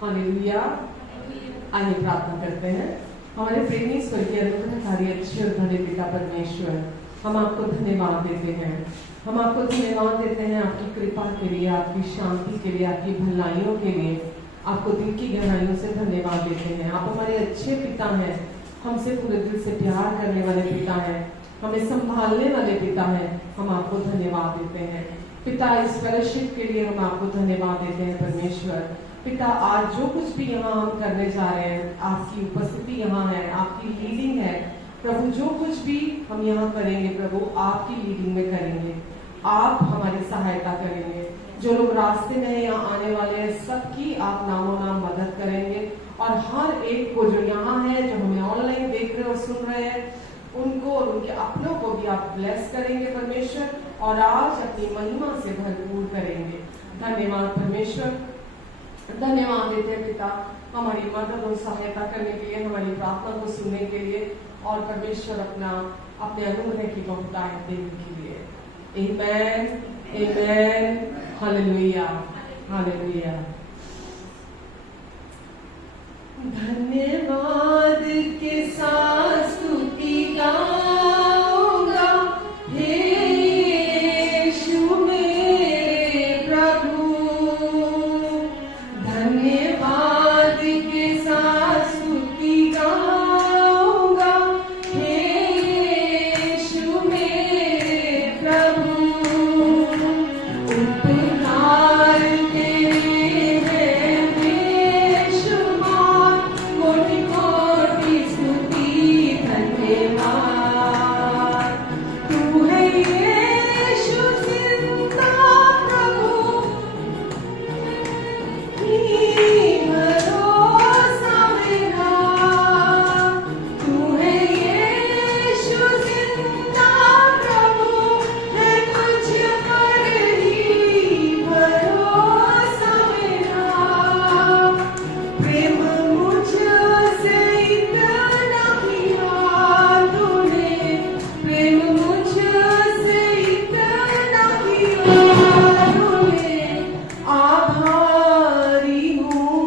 Hallelujah. आइए प्रार्थना करते हैं। हमारे प्रेमी स्वर्गीय अनुग्रहकारी अच्छे और धन्य पिता परमेश्वर, हम आपको धन्यवाद देते हैं। हम आपको धन्यवाद देते हैं आपकी कृपा के लिए, आपकी शांति के लिए, आपकी भलाइयों के लिए। आपको दिल की गहराइयों से धन्यवाद देते हैं। आप हमारे अच्छे पिता हैं, हमसे पूरे दिल से प्यार करने वाले पिता हैं, हमें संभालने वाले पिता हैं। हम आपको धन्यवाद देते हैं पिता। इस फेलोशिप के लिए हम आपको धन्यवाद देते हैं परमेश्वर। पिता, आज जो कुछ भी यहाँ हम करने जा रहे हैं, आपकी उपस्थिति यहाँ है, आपकी लीडिंग है प्रभु। जो कुछ भी हम यहाँ करेंगे प्रभु, आपकी लीडिंग में करेंगे। आप हमारी सहायता करेंगे। जो लोग रास्ते में यहाँ आने वाले हैं, सबकी आप नामों नाम मदद करेंगे। और हर एक को जो यहाँ है, जो हमें ऑनलाइन देख रहे और सुन रहे हैं, उनको और उनके अपनों को भी आप ब्लेस करेंगे परमेश्वर, और आज अपनी महिमा से भरपूर करेंगे। धन्यवाद परमेश्वर, धन्यवाद देते हैं पिता हमारी मदद और सहायता करने के लिए, हमारी प्रार्थना को सुनने के लिए, और परमेश्वर अपने अनुग्रह की बहुतायत देने के लिए। आमेन, आमेन, हालेलुया, हालेलुया। धन्यवाद के साथ स्तुति गाऊंगा, हे यीशु मेरे प्रभु। धन्यवाद के साथ स्तुति गाऊंगा, हे यीशु मेरे प्रभु। उपकार तेरे हैं बेशुमार, कोटि कोटि स्तुति धन्यवाद। तू है यीशु जिंदा प्रभु, ही भरोसा मेरा। तू है यीशु जिंदा प्रभु, है तुझ पर ही भरोसा मेरा। प्रेम मुझसे इतना किया तूने, प्रेम मुझसे इतना किया तूने। आभारी हूँ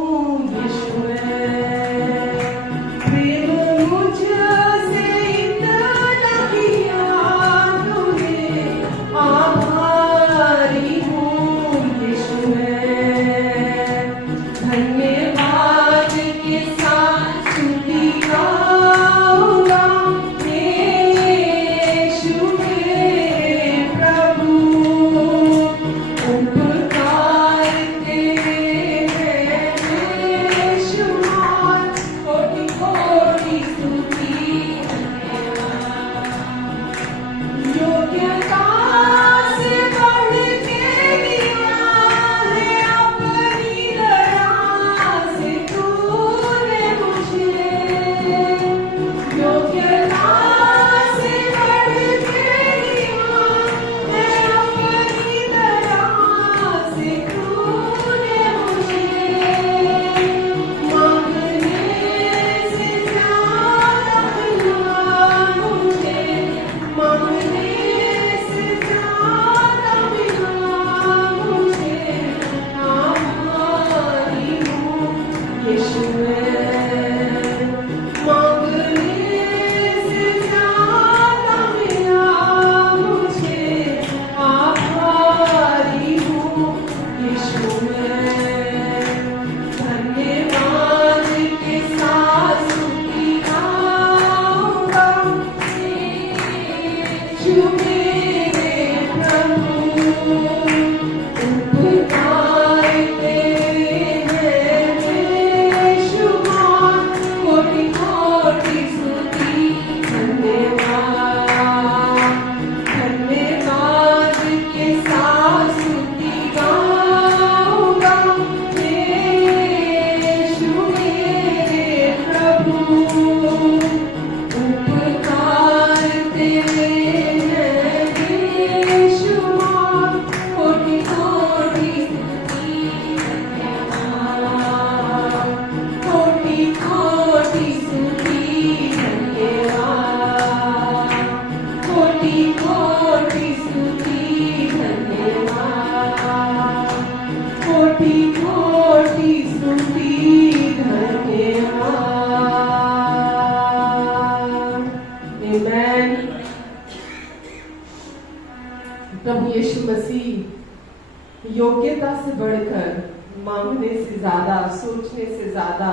मांगने से ज्यादा, सोचने से ज्यादा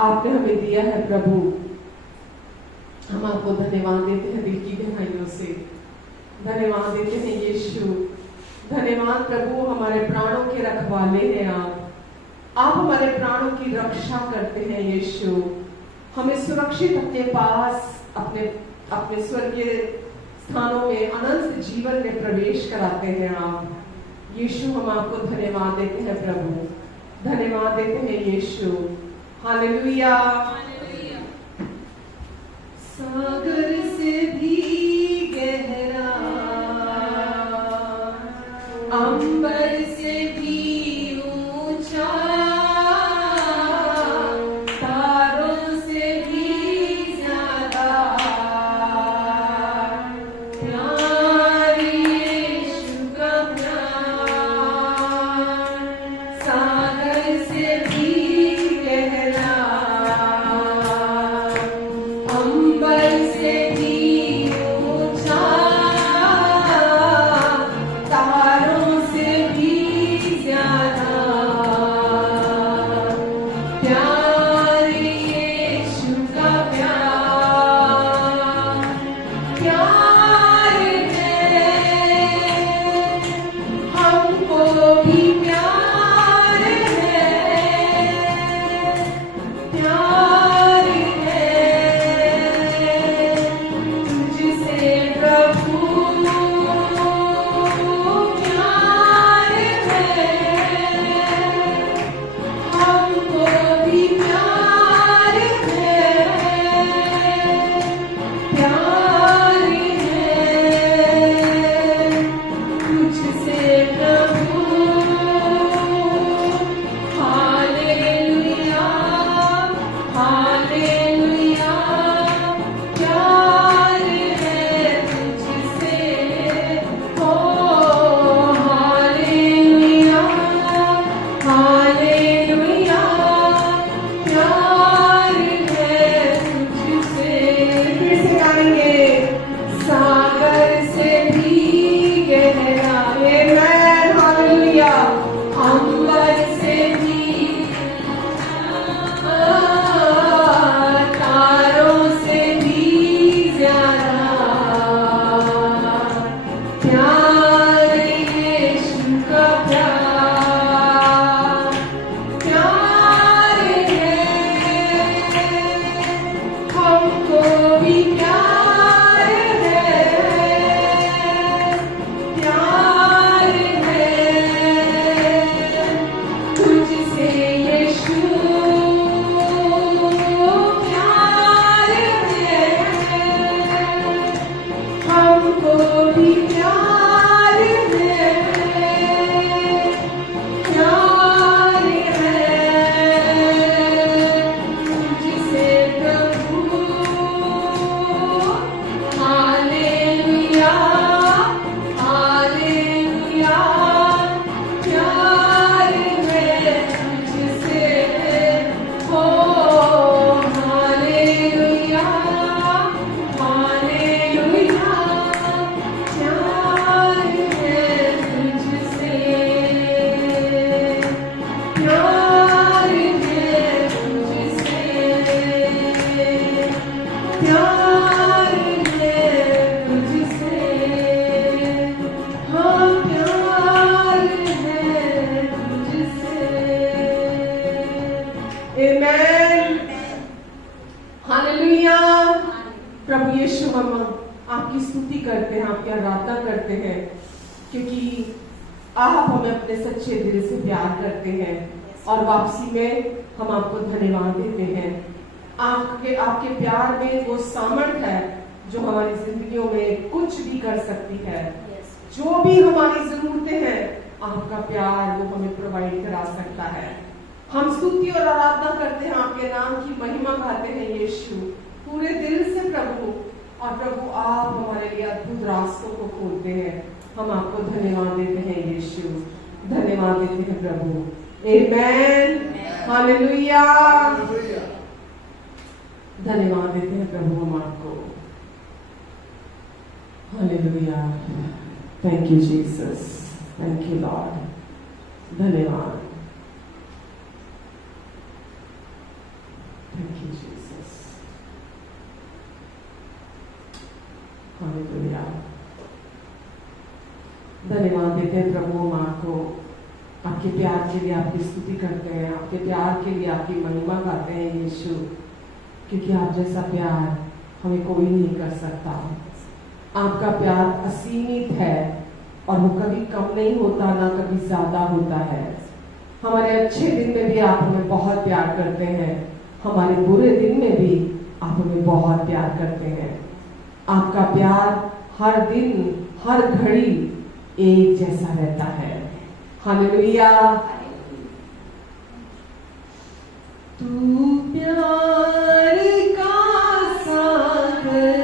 आपने हमें दिया है प्रभु। हम आपको धन्यवाद देते हैं दिल की गहराइयों से, धन्यवाद देते हैं यीशु। धन्यवाद प्रभु, हमारे प्राणों के रखवाले हैं आप हमारे प्राणों की रक्षा करते हैं यीशु। हमें सुरक्षित अपने पास, अपने स्वर्गीय स्थानों में, अनंत जीवन में प्रवेश कराते हैं आप यीशु। हम आपको धन्यवाद देते हैं प्रभु, धन्यवाद देते हैं यीशु। हालेलुया। सागर से भी गहरा, अंबर से भी ऊंचा, तारों से भी ज्यादा प्यार यीशु का प्यार। सागर से भी गहरा, अंबर से भी ऊंचा, तारों से भी ज्यादा प्यार यीशु का प्यार। प्यार है, हमको भी प्यार है, प्यार है तुझसे प्रभु, प्यार है, हमको भी प्यार है, प्यार है तुझसे प्रभु। हालेलुया, हालेलुया, प्यार है तुझसे, हो हालेलुया, हालेलुया, प्यार है तुझसे। फिर से गाएंगे। सागर से भी गहरा, आमेन, हालेलुया, अंबर से भी, तारों से भी ज्यादा प्यार यीशु का प्यार। प्यार है, हमको भी प्यार है, प्यार है तुझसे यीशु, प्यार है, हमको भी प्यार है, प्यार है तुझसे प्रभु। हालेलुया, हालेलुया, प्यार है तुझसे, हो हालेलुया, हालेलुया, प्यार है तुझसे, प्यार है तुझसे, प्यार है तुझसे, हाँ प्यार है तुझसे। आमेन, हालेलुया। प्रभु यीशु, हम आपकी स्तुति करते हैं, आपकी आराधना करते हैं, क्योंकि आप हमें अपने सच्चे दिल से प्यार करते हैं और वापसी में हम आपको धन्यवाद देते हैं। आपके प्यार में वो सामर्थ है जो हमारी जिंदगियों में कुछ भी कर सकती है। जो भी हमारी जरूरतें हैं, आपका प्यार वो हमें प्रोवाइड करा सकता है। हम स्तुति और आराधना करते हैं, आपके नाम की महिमा गाते हैं यीशु पूरे दिल से प्रभु। और प्रभु, आप हमारे लिए अद्भुत रास्तों को खोलते हैं। हम आपको धन्यवाद देते हैं यीशु, धन्यवाद देते हैं प्रभु। आमेन, हालेलुया, धन्यवाद देते हैं प्रभु हम आपको। Hallelujah, thank you Jesus, thank you Lord, धन्यवाद। धन्यवाद देते हैं प्रभु। हम आपको आपके प्यार के लिए आपकी स्तुति करते हैं, आपके प्यार के लिए आपकी महिमा गाते हैं यीशु, क्योंकि आप जैसा प्यार हमें कोई नहीं कर सकता। आपका प्यार असीमित है और वो कभी कम नहीं होता, ना कभी ज्यादा होता है। हमारे अच्छे दिन में भी आप हमें बहुत प्यार करते हैं, हमारे बुरे दिन में भी आप हमें बहुत प्यार करते हैं। आपका प्यार हर दिन हर घड़ी एक जैसा रहता है। हालेलुया। तू प्यार का सागर,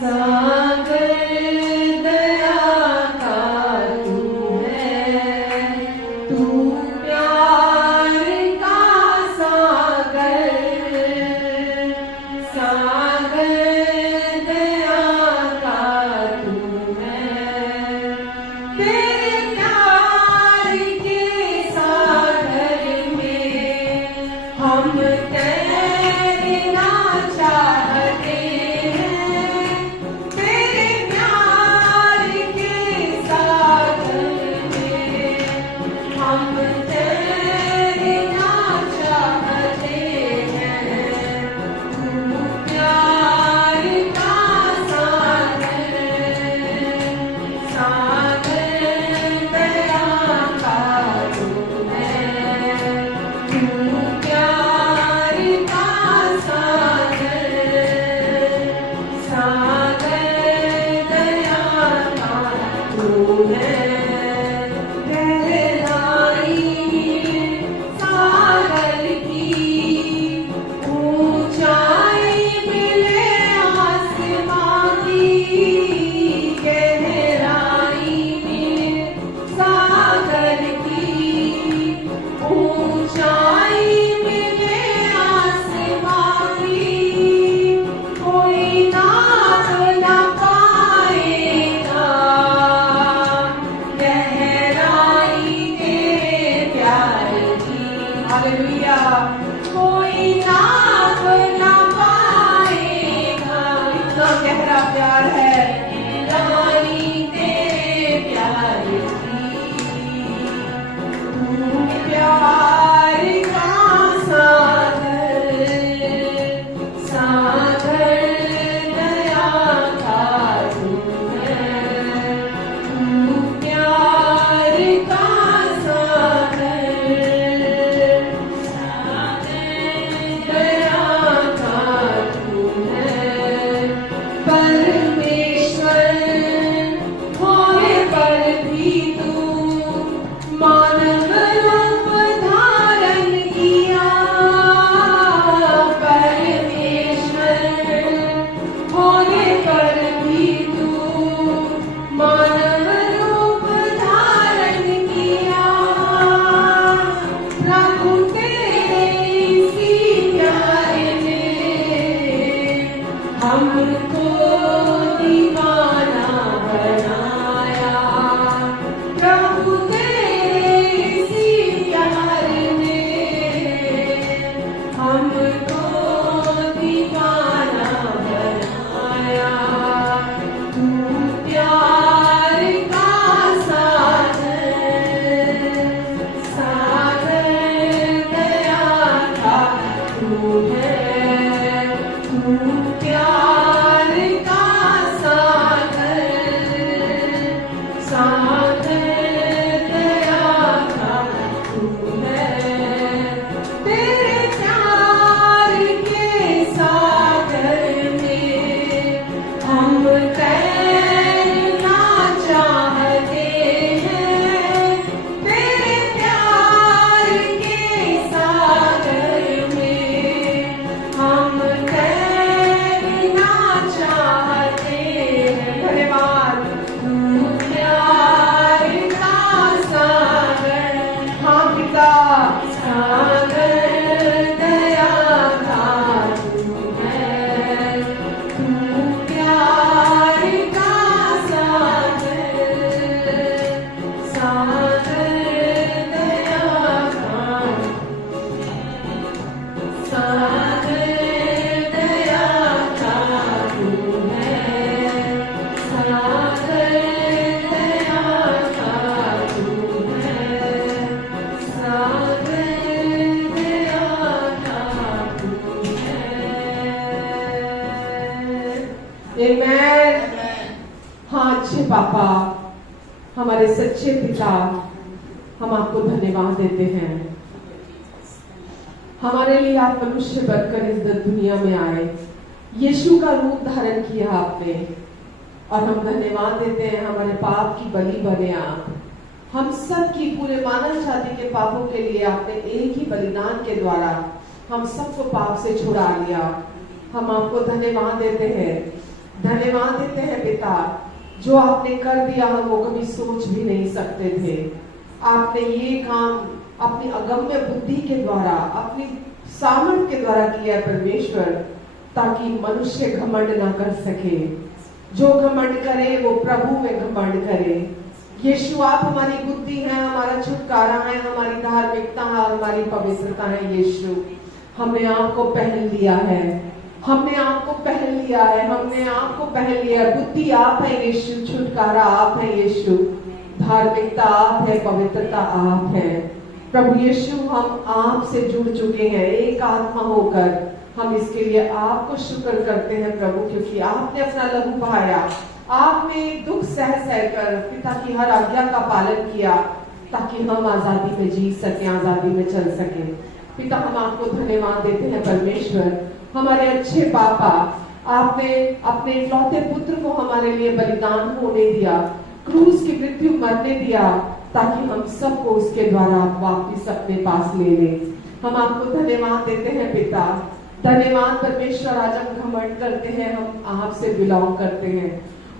सागर दया का तू है। तू प्यार का सागर, सागर दया का तू है। तेरे प्यार के सागर में हम तैरना चाहते हैं। तेरे प्यार के सागर में हम तैरना चाहते हैं। तू प्यार का सागर, सागर दया का तू है। तू प्यार का सागर, सागर दया का तू है। गहराई सागर की, ऊंचाई मिले आसमां की। गहराई में सागर की, ऊंचाई मिले आसमां की। कोई नाप ना पाएगा गहराई तेरे प्यार की। हालेलुया। कोई नाप ना पाएगा, इतना गहरा प्यार है गहराई तेरे प्यार की। तू प्यार का सागर, सागर दया का तू है। तू प्यार का सागर, सागर दया का तू है। परमेश्वर होने पर भी तू मानव रूप धारण किया। परमेश्वर होने पर भी तू मानव रूप धारण किया। प्रभु तेरे इसी प्यार ने हमको दीवाना बनाया। प्रभु तेरे इसी प्यार ने हमको दीवाना बनाया। तू प्यार का सागर, सागर दया का तू है। तू प्यार का सागर, सागर दया का तू है। तेरे प्यार के सागर में हम तैरना चाहते हैं। तेरे प्यार के सागर में हम तैरना चाहते हैं। धन्यवाद। तू प्यार का सागर, हाँ पिता, सागर दया का तू है। तू प्यार का सागर, सागर दया का, सागर दया का तू है। सागर पापा, हमारे सच्चे पिता, हम आपको धन्यवाद देते हैं। हमारे लिए आप मनुष्य बनकर इस दुनिया में आए, यीशु का रूप धारण किया आपने, और हम धन्यवाद देते हैं हमारे पाप की बलि बने आप। हम सब की पूरे मानव जाति के पापों के लिए आपने एक ही बलिदान के द्वारा हम सबको पाप से छुड़ा लिया। हम आपको धन्यवाद देते हैं, धन्यवाद देते हैं पिता, जो आपने कर दिया हम वो कभी सोच भी नहीं सकते थे। आपने ये काम अपनी अगम्य बुद्धि के द्वारा, अपनी सामर्थ के द्वारा किया परमेश्वर, ताकि मनुष्य घमंड ना कर सके। जो घमंड करे वो प्रभु में घमंड करे। यीशु आप हमारी बुद्धि है, हमारा छुटकारा है, हमारी धार्मिकता है, हमारी पवित्रता है। यीशु हमने आपको पहन लिया है, हमने आपको पहन लिया है, हमने आपको पहन लिया है। बुद्धि आप है यीशु, छुटकारा आप है यीशु, धार्मिकता आप है, पवित्रता आप है। प्रभु यीशु हम आपसे जुड़ चुके हैं एक आत्मा होकर। हम इसके लिए आपको शुक्र करते हैं प्रभु, क्योंकि आपने अपना लहू बहाया, आपने दुख सह कर पिता की हर आज्ञा का पालन किया, ताकि हम आजादी में जी सके, आजादी में चल सके। पिता हम आपको धन्यवाद देते हैं परमेश्वर, हमारे अच्छे पापा, आपने अपने इकलौते पुत्र को हमारे लिए बलिदान होने दिया, क्रूस की मृत्यु मरने दिया, ताकि हम सबको उसके द्वारा वापिस अपने पास ले लें। हम आपको धन्यवाद देते हैं पिता, धन्यवाद परमेश्वर। आज हम घमंड करते हैं, हम आपसे बिलोंग करते हैं।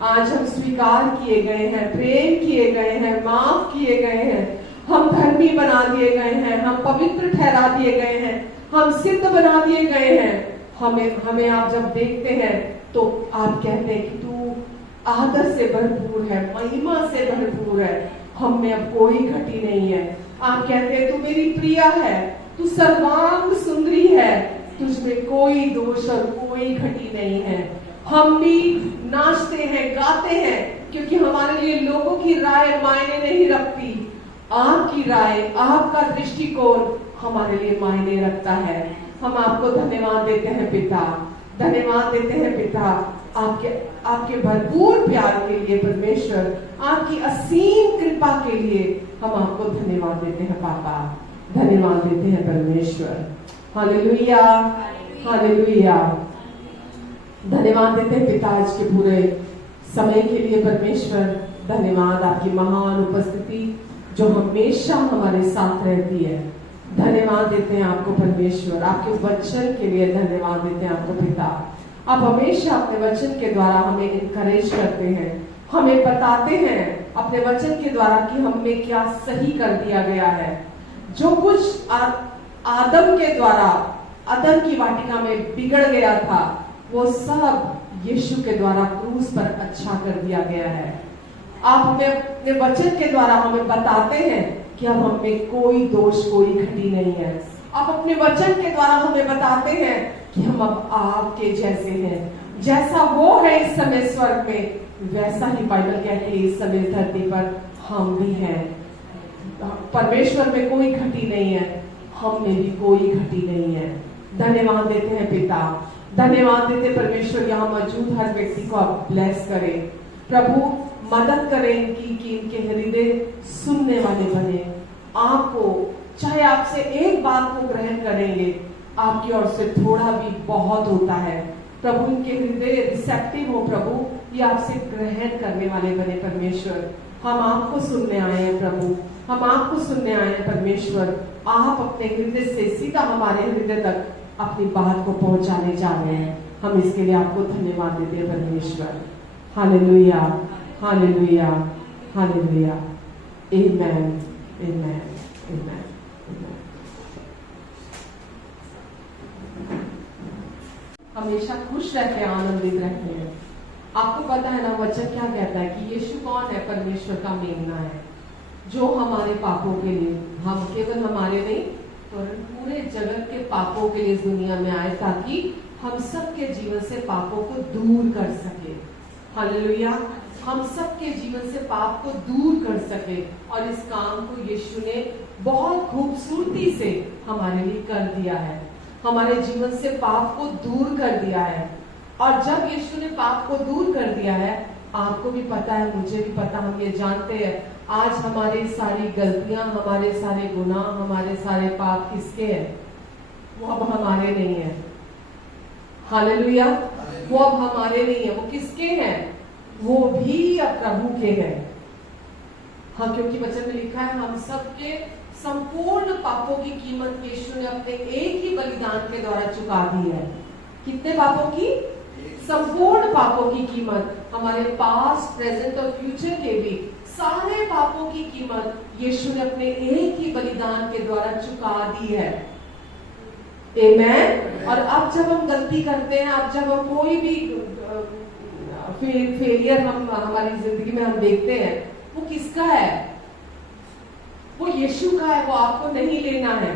आज हम स्वीकार किए गए हैं, प्रेम किए गए हैं, माफ किए गए हैं, हम धर्मी बना दिए गए हैं, हम पवित्र ठहरा दिए गए हैं, हम सिद्ध बना दिए गए हैं। हमें आप जब देखते हैं तो आप कहते हैं कि तू आदर से भरपूर है, महिमा से भरपूर है, हम में अब कोई घटी नहीं है। आप कहते हैं तू मेरी प्रिया है, तू सर्वांग सुंदरी है, तुझमें कोई दोष और कोई घटी नहीं है। हम भी नाचते हैं, गाते हैं, क्योंकि हमारे लिए लोगों की राय मायने नहीं रखती। आपकी राय, आपका दृष्टिकोण हमारे लिए मायने रखता है। हम आपको धन्यवाद देते हैं पिता, धन्यवाद देते हैं पिता, आपके भरपूर प्यार के लिए परमेश्वर, आपकी असीम कृपा के लिए हम आपको धन्यवाद देते हैं पापा, धन्यवाद देते हैं परमेश्वर। Hallelujah, hallelujah. धन्यवाद देते हैं पिता आज के पूरे समय के लिए परमेश्वर। धन्यवाद आपकी महान उपस्थिति जो हमेशा हमारे साथ रहती है। धन्यवाद देते हैं आपको परमेश्वर, आपके वचन के लिए धन्यवाद देते हैं आपको पिता। आप हमेशा अपने वचन के द्वारा हमें इनकरेज करते हैं, हमें बताते हैं अपने वचन के द्वारा कि हमें क्या सही कर दिया गया है। जो कुछ आदम के द्वारा अदन की वाटिका में बिगड़ गया था, वो सब यीशु के द्वारा क्रूस पर अच्छा कर दिया गया है। आप हमें अपने वचन के द्वारा हमें बताते हैं कि अब हमें कोई दोष, कोई घटी नहीं है। आप अपने वचन के द्वारा हमें बताते हैं कि हम अब आपके जैसे हैं, जैसा वो है इस समय स्वर्ग में, वैसा ही बाइबल कहती है इस समय धरती पर हम भी हैं। परमेश्वर में कोई घटी नहीं है, हम में भी कोई घटी नहीं है। धन्यवाद देते हैं पिता, धन्यवाद देते परमेश्वर। यहाँ मौजूद हर व्यक्ति को आप ब्लेस करें प्रभु, मदद करें कि इनके हृदय सुनने वाले बने। आपको चाहे आपसे एक बात को ग्रहण करेंगे, आपकी ओर से थोड़ा भी बहुत होता है प्रभु। इनके हृदय रिसेप्टिव हो प्रभु, ये आपसे ग्रहण करने वाले बने परमेश्वर। हम आपको सुनने आए हैं प्रभु, हम आपको सुनने आए हैं परमेश्वर। आप अपने हृदय से सीधा हमारे हृदय तक अपनी बात को पहुंचाने जा रहे हैं। हम इसके लिए आपको धन्यवाद देते हैं परमेश्वर। Hallelujah, hallelujah, hallelujah. Amen, amen, amen. हमेशा खुश रहते हैं, आनंदित रहते हैं। आपको पता है ना वचन क्या कहता है कि यीशु कौन है? परमेश्वर का मेमना है, जो हमारे पापों के लिए, हम केवल हमारे नहीं पर पूरे जगत के पापों के लिए इस दुनिया में आए, ताकि हम सबके जीवन से पापों को दूर कर सके। हालेलुया, हम सबके जीवन से पाप को दूर कर सके। और इस काम को यीशु ने बहुत खूबसूरती से हमारे लिए कर दिया है, हमारे जीवन से पाप को दूर कर दिया है। और जब यीशु ने पाप को दूर कर दिया है, आपको भी पता है, मुझे भी पता, हम ये जानते हैं आज हमारी सारी गलतियां, हमारे सारे गुनाह, हमारे सारे पाप किसके हैं? वो अब हमारे नहीं है। हालेलुया। वो अब हमारे नहीं है, वो किसके हैं? वो भी अब प्रभु के हैं। हाँ, क्योंकि वचन में लिखा है हम सबके संपूर्ण पापों की कीमत यीशु ने अपने एक ही बलिदान के द्वारा चुका दी है। कितने पापों की? संपूर्ण पापों की कीमत, हमारे पास्ट, प्रेजेंट और फ्यूचर के भी सारे पापों की कीमत यीशु ने अपने एक ही बलिदान के द्वारा चुका दी है। आमेन। और अब जब हम गलती करते हैं, अब जब हम कोई भी फेलियर हम हमारी जिंदगी में हम देखते हैं, वो किसका है? वो यीशु का है। वो आपको नहीं लेना है,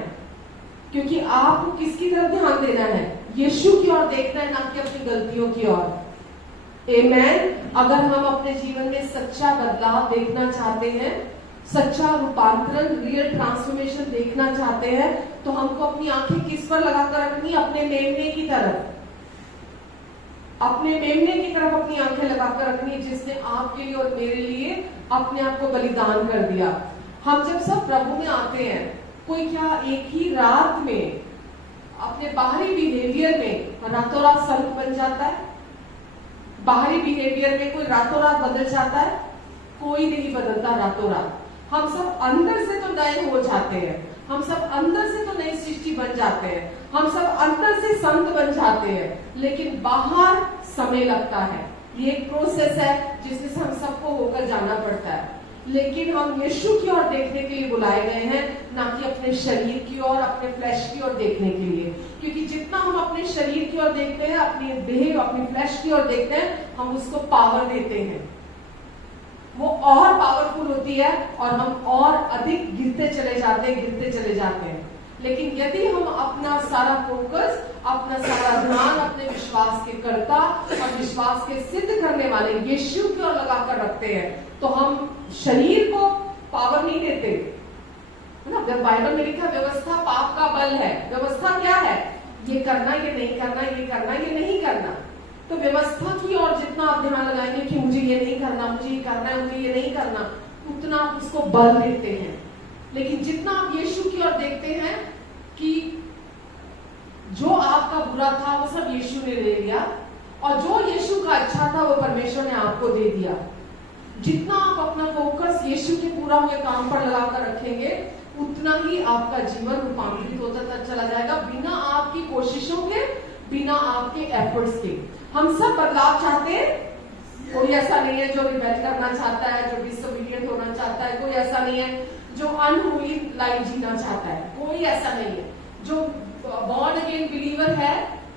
क्योंकि आपको किसकी तरफ ध्यान देना है? यीशु की ओर देखना है, ना कि अपनी गलतियों की ओर। आमेन। अगर हम अपने जीवन में सच्चा बदलाव देखना चाहते हैं, सच्चा रूपांतरण, रियल ट्रांसफॉर्मेशन देखना चाहते हैं, तो हमको अपनी आंखें किस पर लगाकर रखनी? अपने मेमने की तरफ। अपने मेमने की तरफ अपनी आंखें लगाकर रखनी, जिसने आपके लिए और मेरे लिए अपने आप को बलिदान कर दिया। हम जब सब प्रभु में आते हैं, कोई क्या एक ही रात में अपने बाहरी बिहेवियर में रातों रात संत बन जाता है? बाहरी बिहेवियर में कोई रातों रात बदल जाता है? कोई नहीं बदलता रातों रात। हम सब अंदर से तो नए हो जाते हैं, हम सब अंदर से तो नई सृष्टि बन जाते हैं, हम सब अंदर से संत बन जाते हैं, लेकिन बाहर समय लगता है। ये एक प्रोसेस है जिसमें से हम सबको होकर जाना पड़ता है। लेकिन हम यीशु की ओर देखने के लिए बुलाए गए हैं, ना कि अपने शरीर की ओर, अपने फ्लैश की ओर देखने के लिए। क्योंकि जितना हम अपने शरीर की ओर देखते हैं, अपनी देह, अपनी फ्लैश की ओर देखते हैं, हम उसको पावर देते हैं, वो और पावरफुल होती है और हम और अधिक गिरते चले जाते हैं। लेकिन यदि हम अपना सारा फोकस, अपना सारा ध्यान अपने विश्वास के कर्ता और विश्वास के सिद्ध करने वाले यीशु की ओर लगाकर रखते हैं, तो हम शरीर को पावर नहीं देते, है ना। जब बाइबल में लिखा व्यवस्था पाप का बल है, व्यवस्था क्या है? ये करना, ये नहीं करना, ये करना, ये नहीं करना। तो व्यवस्था की ओर जितना आप ध्यान लगाएंगे कि मुझे ये नहीं करना, मुझे ये करना है, मुझे ये नहीं करना, उतना आप उसको बल देते हैं। लेकिन जितना आप यीशु की ओर देखते हैं कि जो आपका बुरा था वो सब यीशु ने ले लिया, और जो यीशु का अच्छा था वो परमेश्वर ने आपको दे दिया। जितना आप अपना फोकस यीशु के पूरा हुए काम पर लगाकर रखेंगे, उतना ही आपका जीवन रूपांतरित होता चला जाएगा, बिना आपकी कोशिशों के, बिना आपके एफर्ट्स के। हम सब बदलाव चाहते हैं, कोई ऐसा नहीं है जो रिबेल करना चाहता है, जो डिसोबीडिएंट होना चाहता है, कोई ऐसा नहीं है जो अनहोली लाइफ जीना चाहता है, कोई ऐसा नहीं है। जो बॉर्न अगेन बिलीवर है,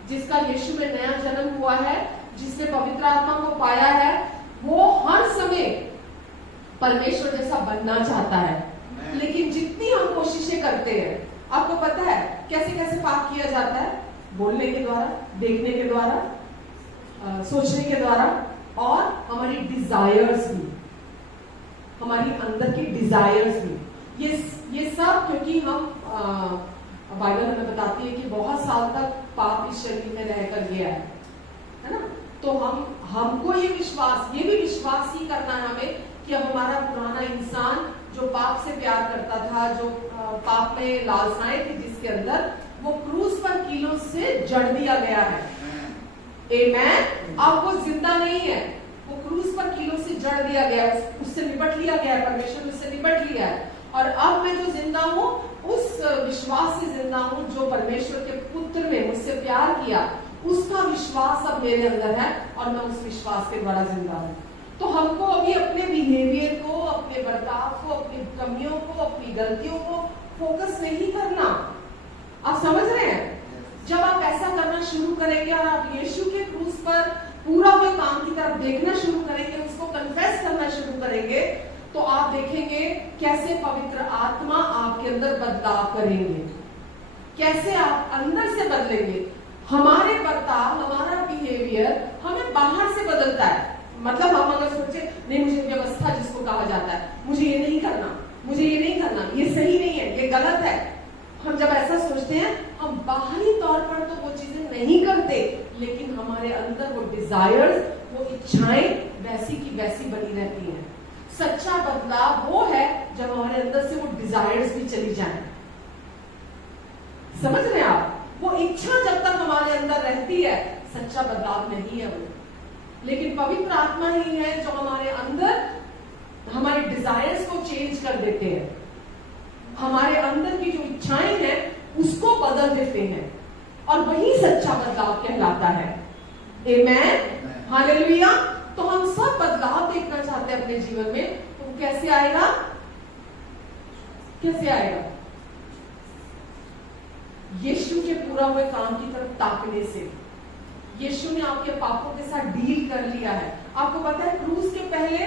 जिसका यीशु में नया जन्म हुआ है, जिसने पवित्र आत्मा को पाया है, वो हर समय परमेश्वर जैसा बनना चाहता है। लेकिन जितनी हम कोशिशें करते हैं, आपको पता है कैसे कैसे पाप किया जाता है? बोलने के द्वारा, देखने के द्वारा, सोचने के द्वारा, और हमारी डिजायर्स भी, हमारी अंदर की डिजायर्स भी। ये सब क्योंकि हम बाइबल हमें बताती है कि बहुत साल तक पाप इस शरीर में रहकर गया है ना। तो हमको ये भी विश्वास ही करना है हमें कि अब हमारा पुराना इंसान जो पाप से प्यार करता था, जो पाप में लालसाएं थी जिसके अंदर, वो क्रूस पर कीलों से जड़ दिया गया है। आमेन। अब वो जिंदा नहीं है, वो क्रूस पर कीलों से जड़ दिया गया, उससे निपट लिया गया है, परमेश्वर ने उससे निपट लिया है। और अब मैं जो जिंदा हूँ, उस विश्वास से जिंदा हूँ जो परमेश्वर के पुत्र ने मुझसे प्यार किया, उसका विश्वास अब मेरे अंदर है और मैं उस विश्वास के द्वारा जिंदा हूँ। तो हमको अभी अपने बिहेवियर को, अपने बर्ताव को, अपनी कमियों को, अपनी गलतियों को फोकस नहीं करना। आप समझ रहे हैं? जब आप ऐसा करना शुरू करेंगे और आप यीशु के क्रूस पर पूरा हुए काम की तरफ देखना शुरू करेंगे, उसको कन्फेस करना शुरू करेंगे, तो आप देखेंगे कैसे पवित्र आत्मा आपके अंदर बदलाव करेंगे, कैसे आप अंदर से बदलेंगे। हमारे बर्ताव, हमारा बिहेवियर हमें बाहर से बदलता है। मतलब हम अगर सोचे नहीं, मुझे व्यवस्था जिसको कहा जाता है, मुझे ये नहीं करना, मुझे ये नहीं करना, ये सही नहीं है, ये गलत है, हम जब ऐसा सोचते हैं, हम बाहरी तौर पर तो वो चीजें नहीं करते, लेकिन हमारे अंदर वो डिजायर्स, वो इच्छाएं वैसी की वैसी बनी रहती हैं। सच्चा बदलाव वो है जब हमारे अंदर से वो डिजायर्स भी चली जाएं। समझ रहे हैं आप? वो इच्छा जब तक हमारे अंदर रहती है, सच्चा बदलाव नहीं है वो। लेकिन पवित्र आत्मा ही है जो हमारे अंदर हमारे डिजायर्स को चेंज कर देते हैं, हमारे अंदर की जो इच्छाएं हैं उसको बदल देते हैं, और वही सच्चा बदलाव कहलाता है। आमेन, हालेलुया। तो हम सब बदलाव देखना चाहते हैं अपने जीवन में, तो कैसे आएगा? कैसे आएगा? यीशु के पूरा हुए काम की तरफ ताकने से। यीशु ने आपके पापों के साथ डील कर लिया है। आपको पता है क्रूस के पहले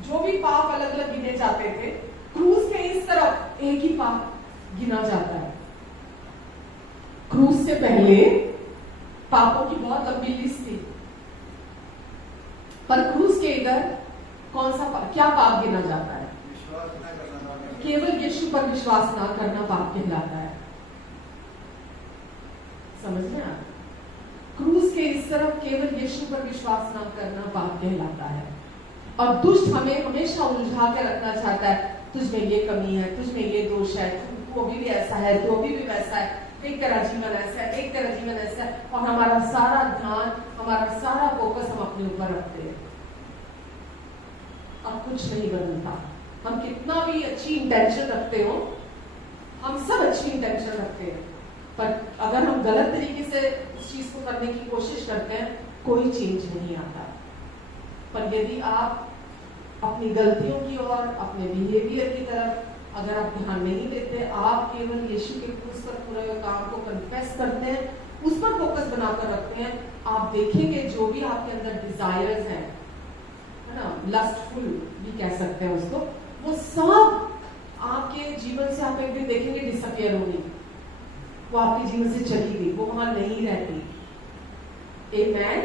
जो भी पाप अलग अलग गिने जाते थे, क्रूस के इस तरफ एक ही पाप गिना जाता है। क्रूस से पहले पापों की बहुत लंबी लिस्ट थी, पर क्रूस के इधर कौन सा क्या पाप गिना जाता है? केवल यीशु पर विश्वास ना करना पाप कहलाता है। समझ में आ? क्रूस के इस तरफ केवल यीशु पर विश्वास ना करना पाप कहलाता है। और दुष्ट हमें हमेशा उलझा के रखना चाहता है, तुझमें ये कमी है, तुझमें ये दोष है, तू अभी भी ऐसा है, तू अभी भी वैसा है, एक तेरा जीवन ऐसा है, एक तेरा जीवन ऐसा है, और हमारा सारा ध्यान, हमारा सारा फोकस हम अपने ऊपर रखते हैं। अब कुछ नहीं बदलता। हम कितना भी अच्छी इंटेंशन रखते हो, हम सब अच्छी इंटेंशन रखते हैं, पर अगर हम गलत तरीके से उस चीज को करने की कोशिश करते हैं, कोई चेंज नहीं आता। पर यदि आप अपनी गलतियों की और अपने बिहेवियर की तरफ अगर आप ध्यान नहीं देते, आप केवल यीशु के क्रूस पर पूरे काम को कन्फेस करते हैं, उस पर फोकस बनाकर रखते हैं, आप देखेंगे जो भी आपके अंदर डिजायर्स हैं, है ना, लस्टफुल भी कह सकते हैं उसको, वो सब आपके जीवन से आप एक दिन देखेंगे डिसअपियर होगी, वो आपके जीवन से चली गई, वो वहां नहीं रहती। आमेन,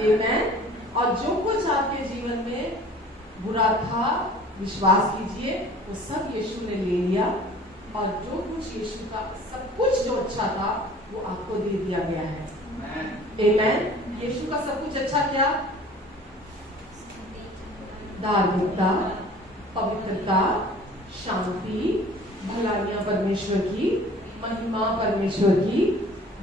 आमेन। और जो कुछ आपके जीवन में बुरा था, विश्वास कीजिए वो सब यीशु ने ले लिया, और जो कुछ यीशु का सब कुछ जो अच्छा था वो आपको दे दिया गया है। आमेन। यीशु का सब कुछ अच्छा क्या? धार्मिकता, पवित्रता, शांति, भलाइयां परमेश्वर की, महिमा परमेश्वर की,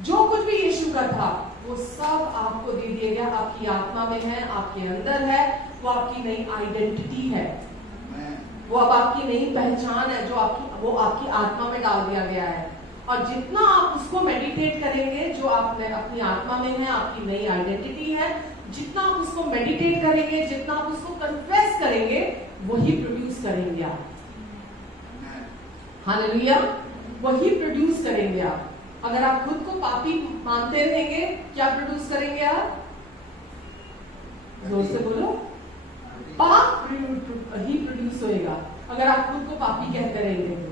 जो कुछ भी यीशु का था वो सब आपको दे दिया गया। आपकी आत्मा में है, आपके अंदर है, वो आपकी नई आइडेंटिटी है, वो अब आपकी नई पहचान है, जो वो आपकी आत्मा में डाल दिया गया है। और जितना आप उसको मेडिटेट करेंगे, जो आप अपनी आत्मा में है, आपकी नई आइडेंटिटी है, जितना आप उसको मेडिटेट करेंगे, जितना आप उसको कन्फेस करेंगे, वही प्रोड्यूस करेंगे आप। हालेलुया, वही प्रोड्यूस करेंगे आप। अगर आप खुद को पापी मानते रहेंगे, क्या प्रोड्यूस करेंगे आप? जोर से बोलो, पाप ही प्रोड्यूस होएगा। अगर आप खुद को पापी कहते रहेंगे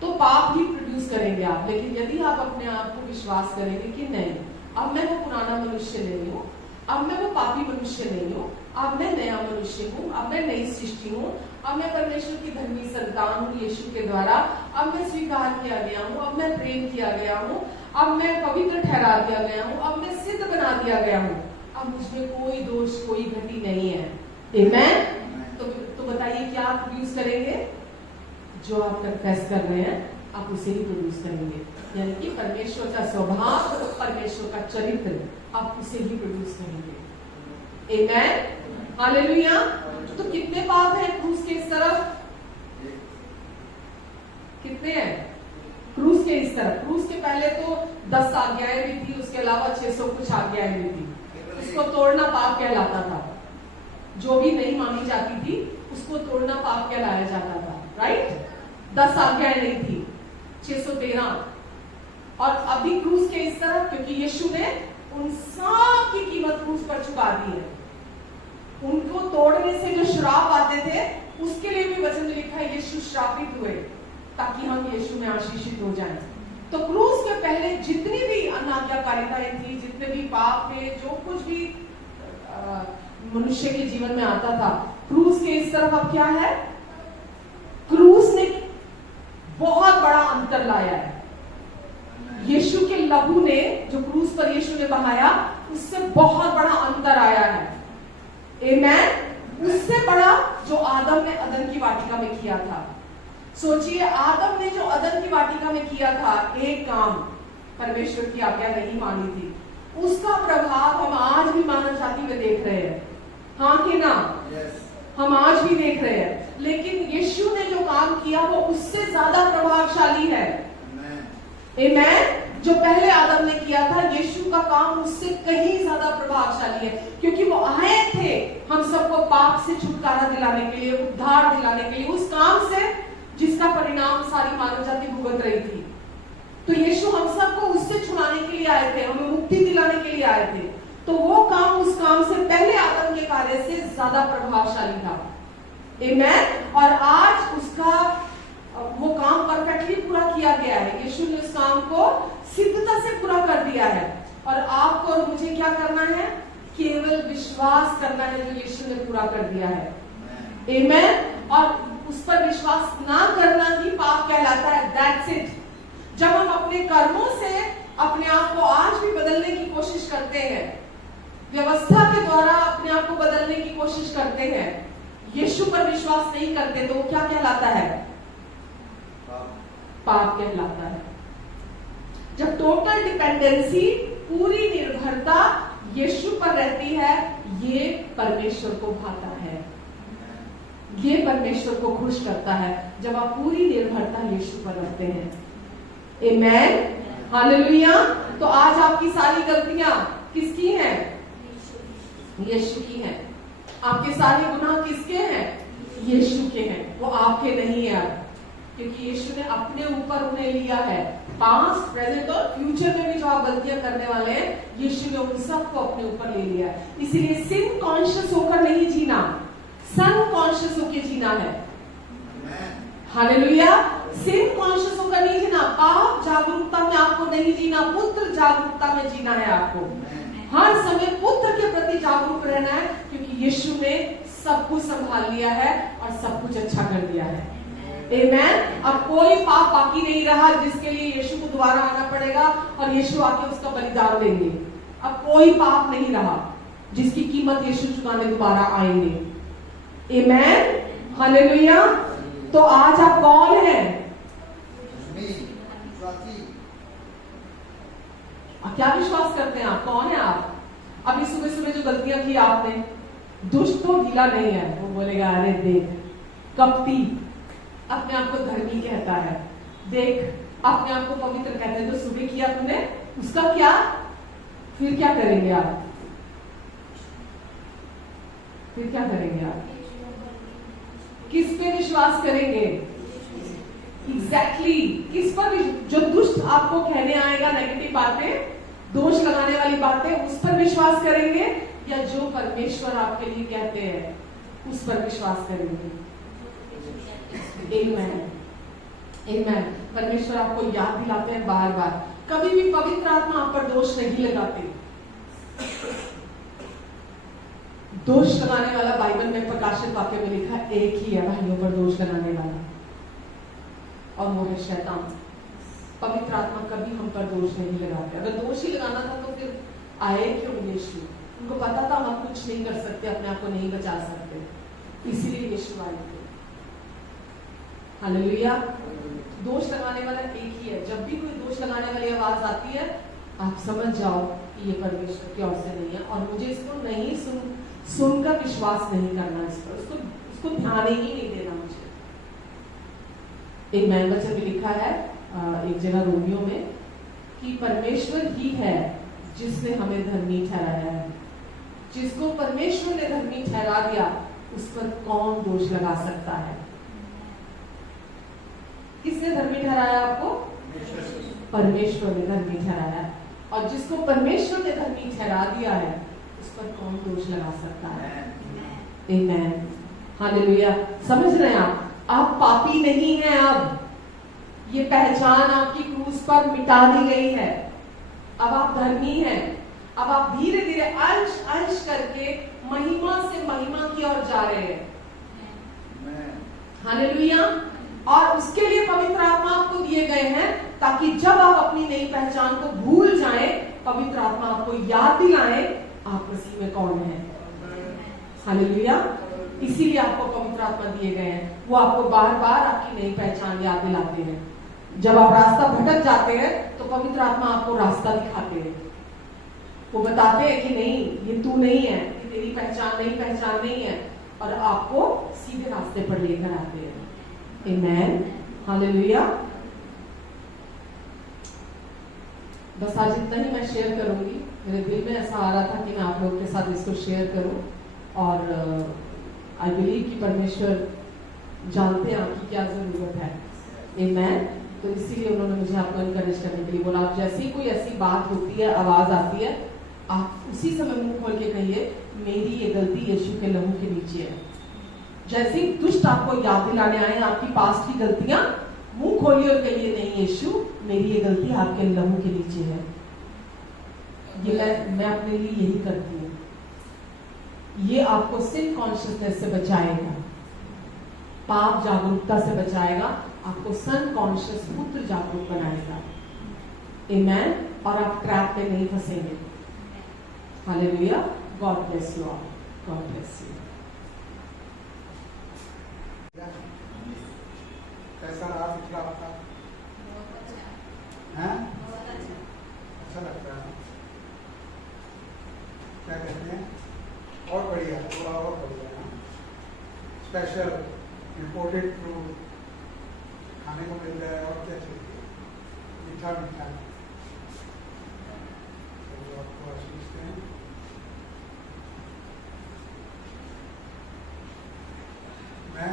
तो पाप ही प्रोड्यूस करेंगे आप। लेकिन यदि आप अपने आप को विश्वास करेंगे कि नहीं, अब मैं वो पुराना मनुष्य नहीं हूँ, अब मैं वो पापी मनुष्य नहीं हूँ, अब मैं नया मनुष्य हूँ, अब मैं नई सृष्टि हूँ, अब मैं परमेश्वर की धर्मी संतान हूँ यीशु के द्वारा, अब मैं स्वीकार किया गया हूँ, अब मैं प्रेम किया गया हूँ, अब मैं पवित्र ठहरा दिया गया हूँ, अब मैं सिद्ध बना दिया गया हूँ, अब मुझमें कोई दोष, कोई गति नहीं है। आमेन। तो बताइए क्या आप प्रोड्यूस करेंगे? जो आप कन्फेस कर रहे हैं आप उसे ही प्रोड्यूस करेंगे। यानी कि परमेश्वर का स्वभाव, परमेश्वर का चरित्र, आप उसे ही प्रोड्यूस करेंगे। आमेन, हालेलुया। तो कितने पाप हैं क्रूस के इस तरफ? कितने हैं क्रूस के इस तरफ? क्रूस के पहले तो 10 आज्ञाएं भी थी, उसके अलावा 600 कुछ आज्ञाएं भी थी। उसको तोड़ना पाप कहलाता था। जो भी नहीं मानी जाती थी उसको तोड़ना पाप कहलाया जाता था, राइट? 10 आज्ञाएं नहीं थी, 613। और अभी क्रूस के इस तरफ, क्योंकि यीशु ने उन सब की कीमत क्रूस पर चुका दी है। उनको तोड़ने से जो श्राप आते थे, उसके लिए भी वचन में लिखा है यीशु श्रापित हुए ताकि हम यीशु में आशीषित हो जाएं। तो क्रूस के पहले जितनी भी अनाज्ञाकारिताएं थी, जितने भी पाप थे, जो कुछ भी मनुष्य के जीवन में आता था, क्रूस के इस तरफ अब क्या है? क्रूस ने बहुत बड़ा अंतर लाया है। यीशु के लहू ने, जो क्रूस पर यीशु ने बहाया, उससे बहुत बड़ा अंतर आया है। आमेन। उससे बड़ा जो आदम ने अदन की वाटिका में किया था। सोचिए, आदम ने जो अदन की वाटिका में किया था, एक काम, परमेश्वर की आज्ञा नहीं मानी थी, उसका प्रभाव हम आज भी मानव जाति में देख रहे हैं। हाँ कि ना? हम आज भी देख रहे हैं। लेकिन यीशु ने जो काम किया वो उससे ज्यादा प्रभावशाली है। आमेन। जो पहले आदम ने किया था, यीशु का काम उससे कहीं ज्यादा प्रभावशाली है, क्योंकि वो आए थे हम सबको पाप से छुटकारा दिलाने के लिए, उद्धार दिलाने के लिए, उस काम से जिसका परिणाम सारी मानव जाति भुगत रही थी। तो यीशु हम सबको उससे छुड़ाने के लिए आए थे, हमें मुक्ति दिलाने के लिए आए थे। तो वो काम उस काम से पहले आदम के कार्य से ज्यादा प्रभावशाली था। आमेन। और आज उसका वो काम परफेक्टली पूरा किया गया है। यीशु ने उस काम को सिद्धता से पूरा कर दिया है। और आपको और मुझे क्या करना है? केवल विश्वास करना है जो यीशु ने पूरा कर दिया है। आमेन। और उस पर विश्वास ना करना ही पाप कहलाता है। That's it. जब हम अपने कर्मों से अपने आप को आज भी बदलने की कोशिश करते हैं, व्यवस्था के द्वारा अपने आप को बदलने की कोशिश करते हैं, यीशु पर विश्वास नहीं करते, तो क्या कहलाता है? पाप कहलाता है। जब टोटल डिपेंडेंसी, पूरी निर्भरता यीशु पर रहती है, ये परमेश्वर को भाता है, ये परमेश्वर को खुश करता है। जब आप पूरी निर्भरता यीशु पर रखते हैं। आमेन। हालेलुया। तो आज आपकी सारी गलतियां किसकी हैं? यीशु की हैं। आपके सारे गुनाह किसके हैं? यीशु के हैं। वो आपके नहीं है अब, क्योंकि यीशु ने अपने ऊपर उन्हें लिया है। पास्ट, प्रेजेंट और फ्यूचर में भी जो आप गलतियां करने वाले हैं, यीशु ने उन सबको अपने ऊपर ले लिया है। इसीलिए सिन कॉन्शियस होकर नहीं जीना, सन कॉन्शियस होकर जीना है। हालेलुया। सिन कॉन्शियस होकर नहीं जीना, पाप जागरूकता में आपको नहीं जीना, पुत्र जागरूकता में जीना है आपको। हर समय पुत्र के प्रति जागरूक रहना है, क्योंकि यीशु ने सब कुछ संभाल लिया है और सब कुछ अच्छा कर दिया है। आमेन। अब कोई पाप बाकी नहीं रहा जिसके लिए यीशु को दोबारा आना पड़ेगा और यीशु आके उसका बलिदान देंगे। अब कोई पाप नहीं रहा जिसकी कीमत यीशु चुकाने दोबारा आएंगे। आमेन। हालेलुया। तो आज आप कौन हैं? क्या विश्वास करते हैं आप? कौन है आप? अभी सुबह सुबह जो गलतियां की आपने, दुष्ट तो ढीला नहीं है, वो बोलेगा अरे देख कपटी, अपने आप को धर्मी कहता है, देख अपने आप को पवित्र कहते हैं, तो सुबह किया तुमने, उसका क्या? फिर क्या करेंगे आप? फिर क्या करेंगे आप? किस पे विश्वास करेंगे? एग्जैक्टली किस पर? जो दुष्ट आपको कहने आएगा नेगेटिव बातें, दोष लगाने वाली बातें, उस पर विश्वास करेंगे, या जो परमेश्वर आपके लिए कहते हैं उस पर विश्वास करेंगे? आमेन। आमेन। परमेश्वर आपको याद दिलाते हैं बार बार, कभी भी पवित्र आत्मा आप पर दोष नहीं लगाते। दोष लगाने वाला बाइबल में प्रकाशित वाक्य में लिखा एक ही है भाइयों पर दोष लगाने वाला, और वो है शैतान। पवित्र आत्मा कभी हम पर दोष नहीं लगाते। अगर दोष ही लगाना था तो फिर आए क्यों यीशु? उनको पता था हम कुछ नहीं कर सकते, अपने आप को नहीं बचा सकते, इसीलिए यीशु आए थे। हालेलुया। दोष लगाने वाला एक ही है। जब भी कोई दोष लगाने वाली आवाज आती है, आप समझ जाओ कि ये परमेश्वर की ओर से नहीं है, और मुझे इसको नहीं सुनकर विश्वास नहीं करना, इस पर उसको ध्यान ही नहीं देना मुझे। एक मैन वचन भी लिखा है एक जगह रोमियो में कि परमेश्वर ही है जिसने हमें धर्मी ठहराया है। जिसको परमेश्वर ने धर्मी ठहरा दिया उस पर कौन दोष लगा सकता है? किसने धर्मी ठहराया आपको? परमेश्वर ने धर्मी ठहराया, और जिसको परमेश्वर ने धर्मी ठहरा दिया है उस पर कौन दोष लगा सकता है? आमेन। हालेलुया। समझ रहे हैं आप पापी नहीं हैं। अब ये पहचान आपकी क्रूस पर मिटा दी गई है। अब आप धर्मी हैं। अब आप धीरे धीरे अंश अंश करके महिमा से महिमा की ओर जा रहे हैं। हालेलुया। और उसके लिए पवित्र आत्मा आपको दिए गए हैं, ताकि जब आप अपनी नई पहचान को भूल जाएं, पवित्र आत्मा आपको याद दिलाए आप मसीह में कौन है। हालेलुया। इसीलिए आपको पवित्र आत्मा दिए गए हैं। वो आपको बार बार आपकी नई पहचान याद दिलाते हैं। जब आप रास्ता भटक जाते हैं तो पवित्र आत्मा आपको रास्ता दिखाते हैं। वो बताते हैं कि नहीं, ये तू नहीं है, ये तेरी पहचान नहीं है, और आपको सीधे रास्ते पर लेकर आते हैं। आमेन, हालेलुया। बस आज इतना ही मैं शेयर करूंगी। मेरे दिल में ऐसा आ रहा था कि मैं आप लोगों के साथ इसको शेयर करूं, और आई बिलीव कि परमेश्वर जानते हैं आपकी क्या जरूरत है। आमेन। तो इसीलिए उन्होंने मुझे आपको इनकरेज करने के लिए बोला, आप जैसे ही कोई ऐसी बात होती है, आवाज आती है, आप उसी समय मुंह खोल के कहिए, मेरी ये गलती यीशु के लहू के नीचे है। जैसे ही दुष्ट आपको याद दिलाने आए आपकी पास्ट की गलतियां, मुंह खोलिए और कहिए, नहीं यीशु, मेरी ये गलती आपके लहू के नीचे है। ये मैं अपने लिए यही करती हूँ। ये आपको सिन कॉन्शियसनेस से बचाएगा, पाप जागरूकता से बचाएगा, आपको सन कॉन्शियस पुत्र जागरूक बनाएगा। आमेन। और आप ट्रैप में नहीं फंसेंगे। Hallelujah. God bless you all. God bless you. कैसा रहा पिछला हफ्ता? अच्छा लगता है। क्या कहते हैं, और बढ़िया, थोड़ा और बढ़िया ना। स्पेशल इम्पोर्टेड फ्रूट खाने को मिल रहा है, और क्या चाहिए? मीठा मीठा। तो आपको आशीष दें। मैं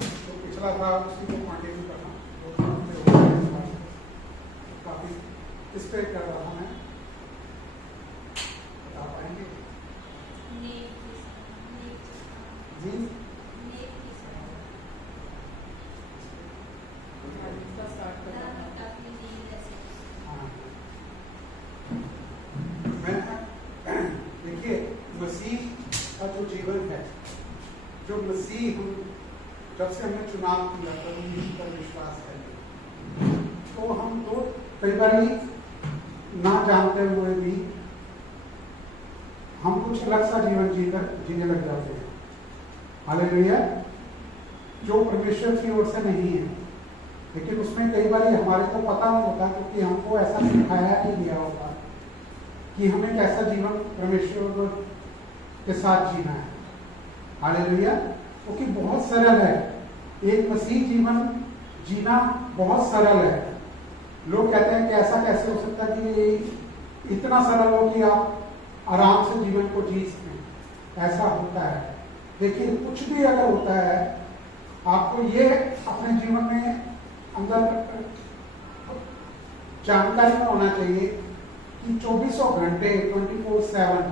तो पिछला था उसी को कंटिन्यू करना, काफी इस पे कर रहा हूँ मैं। बता पाएंगे जी? देखिए, मसीह का जो जीवन है, जो मसीह जब से हमने चुनाव किया तब यीशु पर विश्वास करें, तो हम तो कई बार ना जानते हुए भी हम कुछ अलग सा जीवन जीने लग जाते हैं। हालेलुया। जो परमेश्वर की ओर से नहीं है, लेकिन उसमें कई बार हमारे को पता नहीं होता, क्योंकि हमको ऐसा सिखाया नहीं गया होता कि हमें कैसा जीवन परमेश्वर के साथ जीना है। हालेलुया। क्योंकि बहुत सरल है, एक मसीह जीवन जीना बहुत सरल है। लोग कहते हैं कि ऐसा कैसे हो सकता है कि इतना सरल हो कि आप आराम से जीवन को जी सकें। ऐसा होता है। देखिए, कुछ भी अगर होता है, आपको ये अपने जीवन में अंदर जानकारी में होना चाहिए कि 24 घंटे 24/7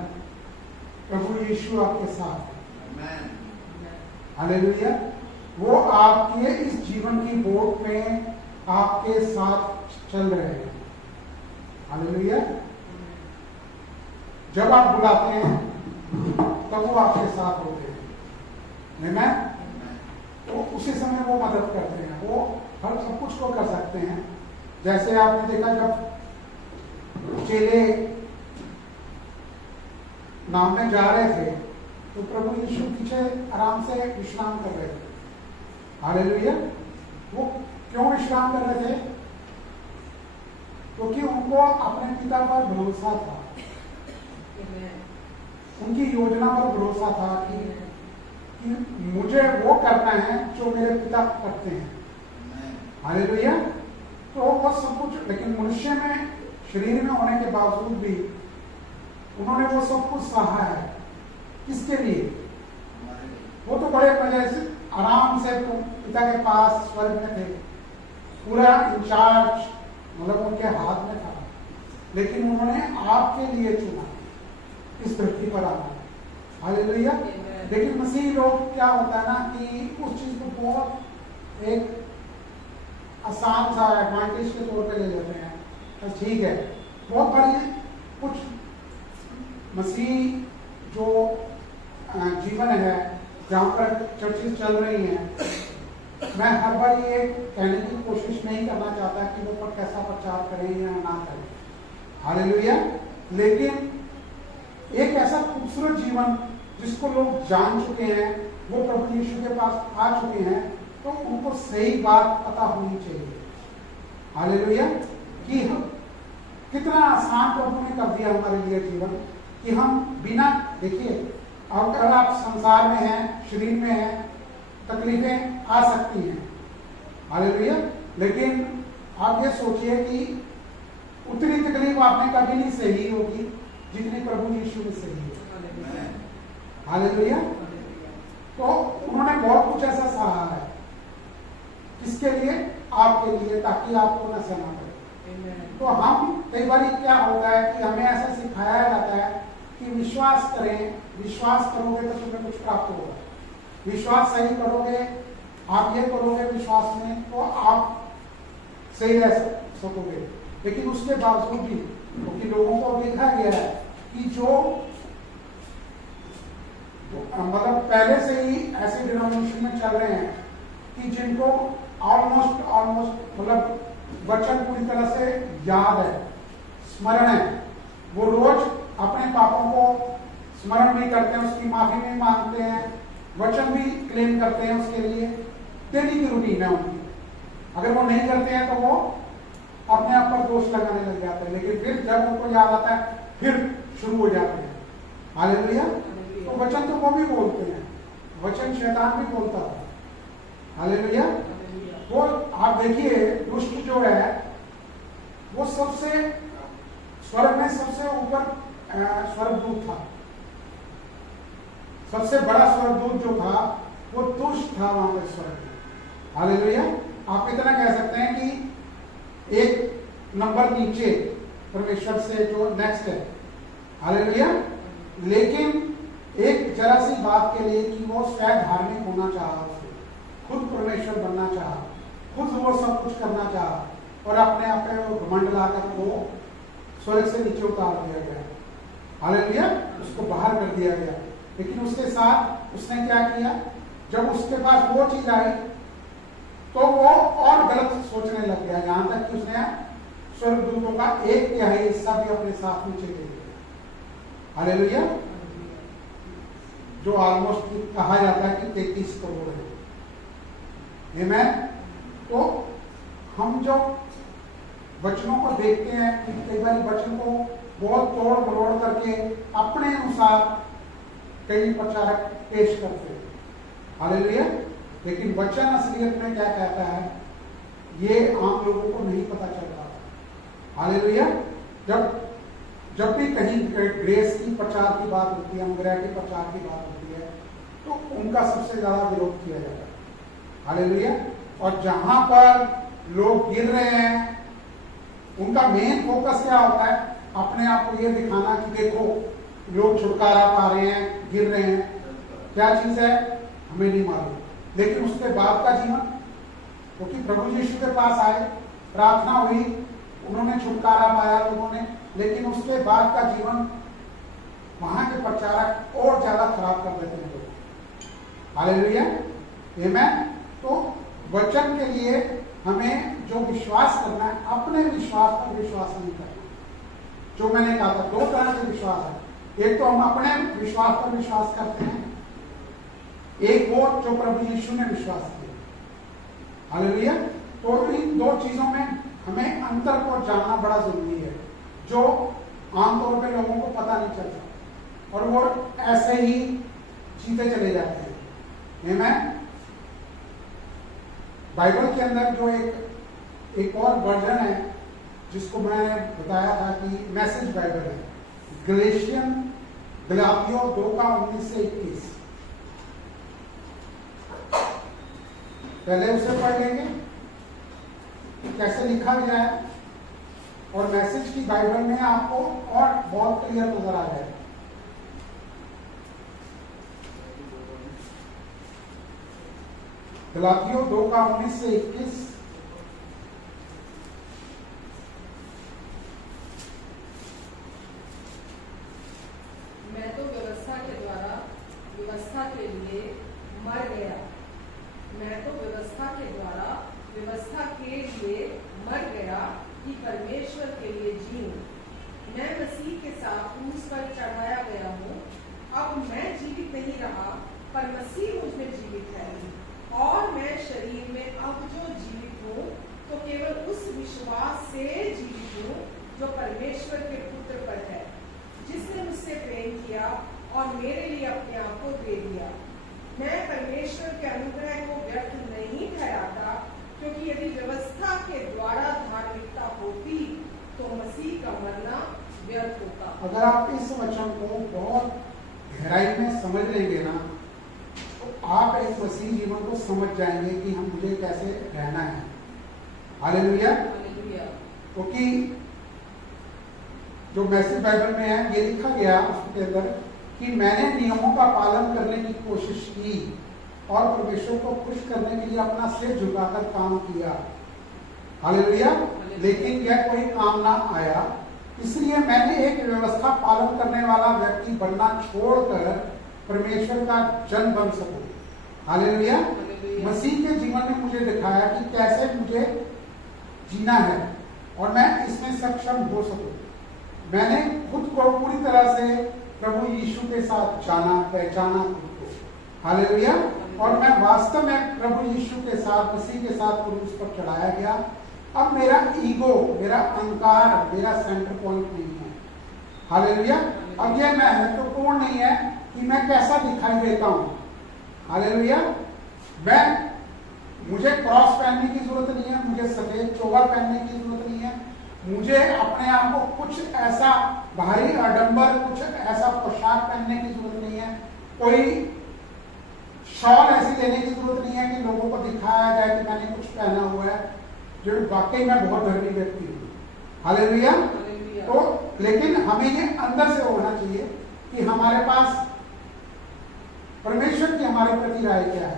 प्रभु यीशु आपके साथ है। हालेलुया। वो आपके इस जीवन की बोट में आपके साथ चल रहे हैं। हालेलुया। जब आप बुलाते हैं तब वो आपके साथ होते हैं। आमीन। तो उसी समय वो मदद करते हैं, वो हर सब कुछ को कर सकते हैं। जैसे आपने देखा, जब चेले नामने जा रहे थे तो प्रभु यीशु पीछे आराम से विश्राम कर रहे थे। हालेलुया। वो क्यों विश्राम कर रहे थे? क्योंकि उनको अपने पिता पर भरोसा था, उनकी योजना पर भरोसा था कि मुझे वो करना है जो मेरे पिता करते हैं। हालेलुया। तो वो सब कुछ, लेकिन मनुष्य में शरीर में होने के बावजूद भी उन्होंने वो सब कुछ सहा है। किसके लिए? वो तो बड़े मजे से आराम से पिता के पास स्वर्ग में थे, पूरा इंचार्ज मतलब उनके हाथ में था, लेकिन उन्होंने आपके लिए चुना इस धरती पर आना। हालेलुया। लेकिन मसीह लोग क्या होता है ना कि उस चीज को बहुत एक आसान सा एडवांटेज के तौर पे ले लेते हैं। तो ठीक है, बहुत बड़ी कुछ मसीह जो जीवन है जहाँ पर चर्चेस चल रही हैं, मैं हर बार ये कहने की कोशिश नहीं करना चाहता कि वो पर कैसा प्रचार करें या ना करें। हालेलुया। लेकिन एक ऐसा खूबसूरत जीवन जिसको लोग जान चुके हैं, वो प्रभु यीशु के पास आ चुके हैं, तो उनको सही बात पता होनी चाहिए। हालेलुया। कि हम कितना आसान प्रभु ने कर दिया हमारे लिए जीवन, कि हम बिना, देखिए अगर आप संसार में हैं, शरीर में हैं, तकलीफें आ सकती हैं, हालेलुया, लेकिन आप ये सोचिए कि उतनी तकलीफ आपने कभी नहीं सही होगी जितनी प्रभु यीशु ने सही है। हालेलुया। तो उन्होंने बहुत कुछ ऐसा सहा है, किसके लिए? आपके लिए, ताकि आपको न सहना पड़े। तो हम कई बार क्या होता है कि हमें ऐसा सिखाया जाता है कि विश्वास करें, विश्वास करोगे तो तुम्हें कुछ प्राप्त होगा, विश्वास सही करोगे, आप ये करोगे विश्वास में तो आप सही रह सकोगे। लेकिन उसके बावजूद भी क्योंकि लोगों को देखा गया है कि जो मतलब पहले से ही ऐसे डिनोमिनेशन में चल रहे हैं कि जिनको ऑलमोस्ट मतलब वचन पूरी तरह से याद है, स्मरण है, वो रोज अपने पापों को स्मरण भी करते हैं, उसकी माफी भी मांगते हैं, वचन भी क्लेम करते हैं, उसके लिए डेली की रूटीन है उनकी। अगर वो नहीं करते हैं तो वो अपने आप पर दोष लगाने लग जाते हैं, लेकिन फिर जब उनको याद आता है फिर शुरू हो जाते हैं। हालेलुया। तो वचन तो वो भी बोलते हैं, वचन शैतान भी बोलता है। हालेलुया। वो आप देखिए दुष्ट जो है वो सबसे स्वर्ग में सबसे ऊपर स्वर्गदूत था, सबसे बड़ा स्वर्गदूत जो था वो दुष्ट था वहां पर स्वर्ग में। हालेलुया। आप इतना कह सकते हैं कि एक नंबर नीचे परमेश्वर से जो नेक्स्ट है। हालेलुया। लेकिन एक जरा सी बात के लिए कि वो स्वयं धार्मिक होना चाहा, खुद परमेश्वर बनना चाहा, खुद वो सब कुछ करना चाहा और अपने आप में घमंड लाकर वो स्वर्ग से नीचे उतार दिया गया। हालेलुया। उसको बाहर कर दिया गया। लेकिन उसके साथ उसने क्या किया, जब उसके पास वो चीज आई तो वो और गलत सोचने लग गया, यहां तक कि उसने स्वर्गदूतों का 1/3 हिस्सा भी अपने साथ नीचे ले लिया। हालेलुया। जो ऑलमोस्ट कहा जाता है कि 33 करोड़ है। आमीन। तो हम जो वचनों को देखते हैं कि कई बार वचन को बहुत तोड़ मरोड़ करके अपने अनुसार कई प्रचारक पेश करते हैं। हालेलुया। लेकिन वचन असलियत में क्या कहता है ये आम लोगों को नहीं पता चलता। हालेलुया। जब भी कहीं ग्रेस की प्रचार की बात होती है, अनुग्रह के प्रचार की बात होती है, तो उनका सबसे ज्यादा विरोध किया जाता है। हालेलुया। और जहां पर लोग गिर रहे हैं उनका मेन फोकस क्या होता है, अपने आप को ये दिखाना कि देखो लोग छुटकारा पा रहे हैं, गिर रहे हैं। क्या चीज है हमें नहीं मालूम, लेकिन उसके बाद का जीवन, क्योंकि प्रभु यीशु के पास आए, प्रार्थना हुई, उन्होंने छुटकारा पाया लोगों ने, लेकिन उसके बाद का जीवन वहां के प्रचारक और ज्यादा खराब कर देते हैं लोग। हालेलुया। आमीन। तो वचन के लिए हमें जो विश्वास करना है, अपने विश्वास पर विश्वास नहीं करना। जो मैंने कहा था 2 तरह से विश्वास है, एक तो हम अपने विश्वास पर विश्वास करते हैं, एक वो जो प्रभु यीशु ने विश्वास किया। हालेलुया। तो इन 2 चीजों में हमें अंतर को जानना बड़ा जरूरी है, जो आमतौर पे लोगों को पता नहीं चलता और वो ऐसे ही जीते चले जाते हैं। आमीन। बाइबल के अंदर जो एक और वर्जन है जिसको मैंने बताया था कि मैसेज बाइबल है, गलातियों 2:19-21। पहले उसे पढ़ लेंगे कैसे लिखा गया है, और मैसेज की बाइबल में आपको और बहुत क्लियर नजर आ जाएगा। गलातियों 2:19-21। मैं तो व्यवस्था के द्वारा व्यवस्था के लिए मर गया, मैं तो व्यवस्था के द्वारा व्यवस्था के लिए मर गया कि परमेश्वर के लिए जीऊं। मैं मसीह के साथ क्रूस पर चढ़ाया गया हूँ। अब मैं जीवित पर मसीह मुझ में जीवित है, और मैं शरीर में अब जो जीवित हूँ तो केवल उस विश्वास से जीवित हूँ जो परमेश्वर के पुत्र पर है, जिसने मुझसे प्रेम किया और मेरे लिए अपने आप को दे दिया। मैं परमेश्वर के अनुग्रह को व्यर्थ नहीं ठहराता, क्योंकि यदि व्यवस्था के द्वारा धार्मिकता होती तो मसीह का मरना व्यर्थ होता। अगर आप इस वचन को बहुत गहराई में समझ लेंगे ना, तो आप एक मसीह जीवन को समझ जाएंगे कि हम मुझे कैसे रहना है। हालेलुया। क्योंकि जो मैसेज बाइबल में है ये लिखा गया उसके अंदर कि मैंने नियमों का पालन करने की कोशिश की और परमेश्वर को खुश करने के लिए अपना सिर झुकाकर काम किया। हालेलुया। लेकिन यह कोई काम ना आया, इसलिए मैंने एक व्यवस्था पालन करने वाला व्यक्ति बनना छोड़कर परमेश्वर का जन बन सकूं। हालेलुया। मसीह के जीवन ने मुझे दिखाया कि कैसे मुझे जीना है और मैं इसमें सक्षम हो सकूं। मैंने खुद को पूरी तरह से प्रभु यीशु के साथ जाना, पहचाना खुद को। हालेलुया। और मैं वास्तव में प्रभु यीशु के साथ, मसीह के साथ क्रूस पर चढ़ाया गया। अब मेरा ईगो, मेरा अहंकार, मेरा सेंटर पॉइंट नहीं है। हालेलुया। अब यह महत्वपूर्ण नहीं है कि मैं कैसा दिखाई देता हूँ। हालेलुया। मुझे क्रॉस पहनने की जरूरत नहीं है, मुझे सफेद चोगा पहनने की जरूरत नहीं है, मुझे अपने आप को कुछ ऐसा भारी आडंबर, कुछ ऐसा पोशाक पहनने की जरूरत नहीं है, कोई शॉल ऐसी लेने की जरूरत नहीं है कि लोगों को दिखाया जाए कि मैंने कुछ पहना हुआ है, जो वाकई में बहुत धर्मी व्यक्ति हूँ। हालेलुया। तो लेकिन हमें ये अंदर से होना चाहिए कि हमारे पास परमेश्वर की हमारे प्रति राय क्या है।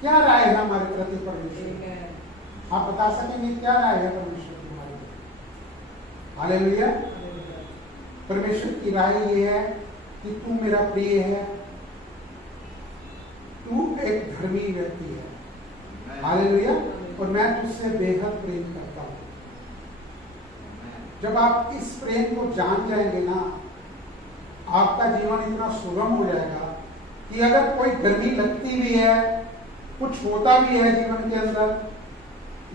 क्या राय है हमारे प्रति परमेश्वर? आप बता सकेंगे क्या राय है परमेश्वर की हमारे प्रति? हालेलुया। परमेश्वर की राय ये है कि तू मेरा प्रिय है, तू एक धर्मी व्यक्ति है। हालेलुया। और मैं तुझसे बेहद प्रेम करता हूं। जब आप इस प्रेम को जान जाएंगे ना, आपका जीवन इतना सुगम हो जाएगा कि अगर कोई गर्मी लगती भी है, कुछ होता भी है जीवन के अंदर,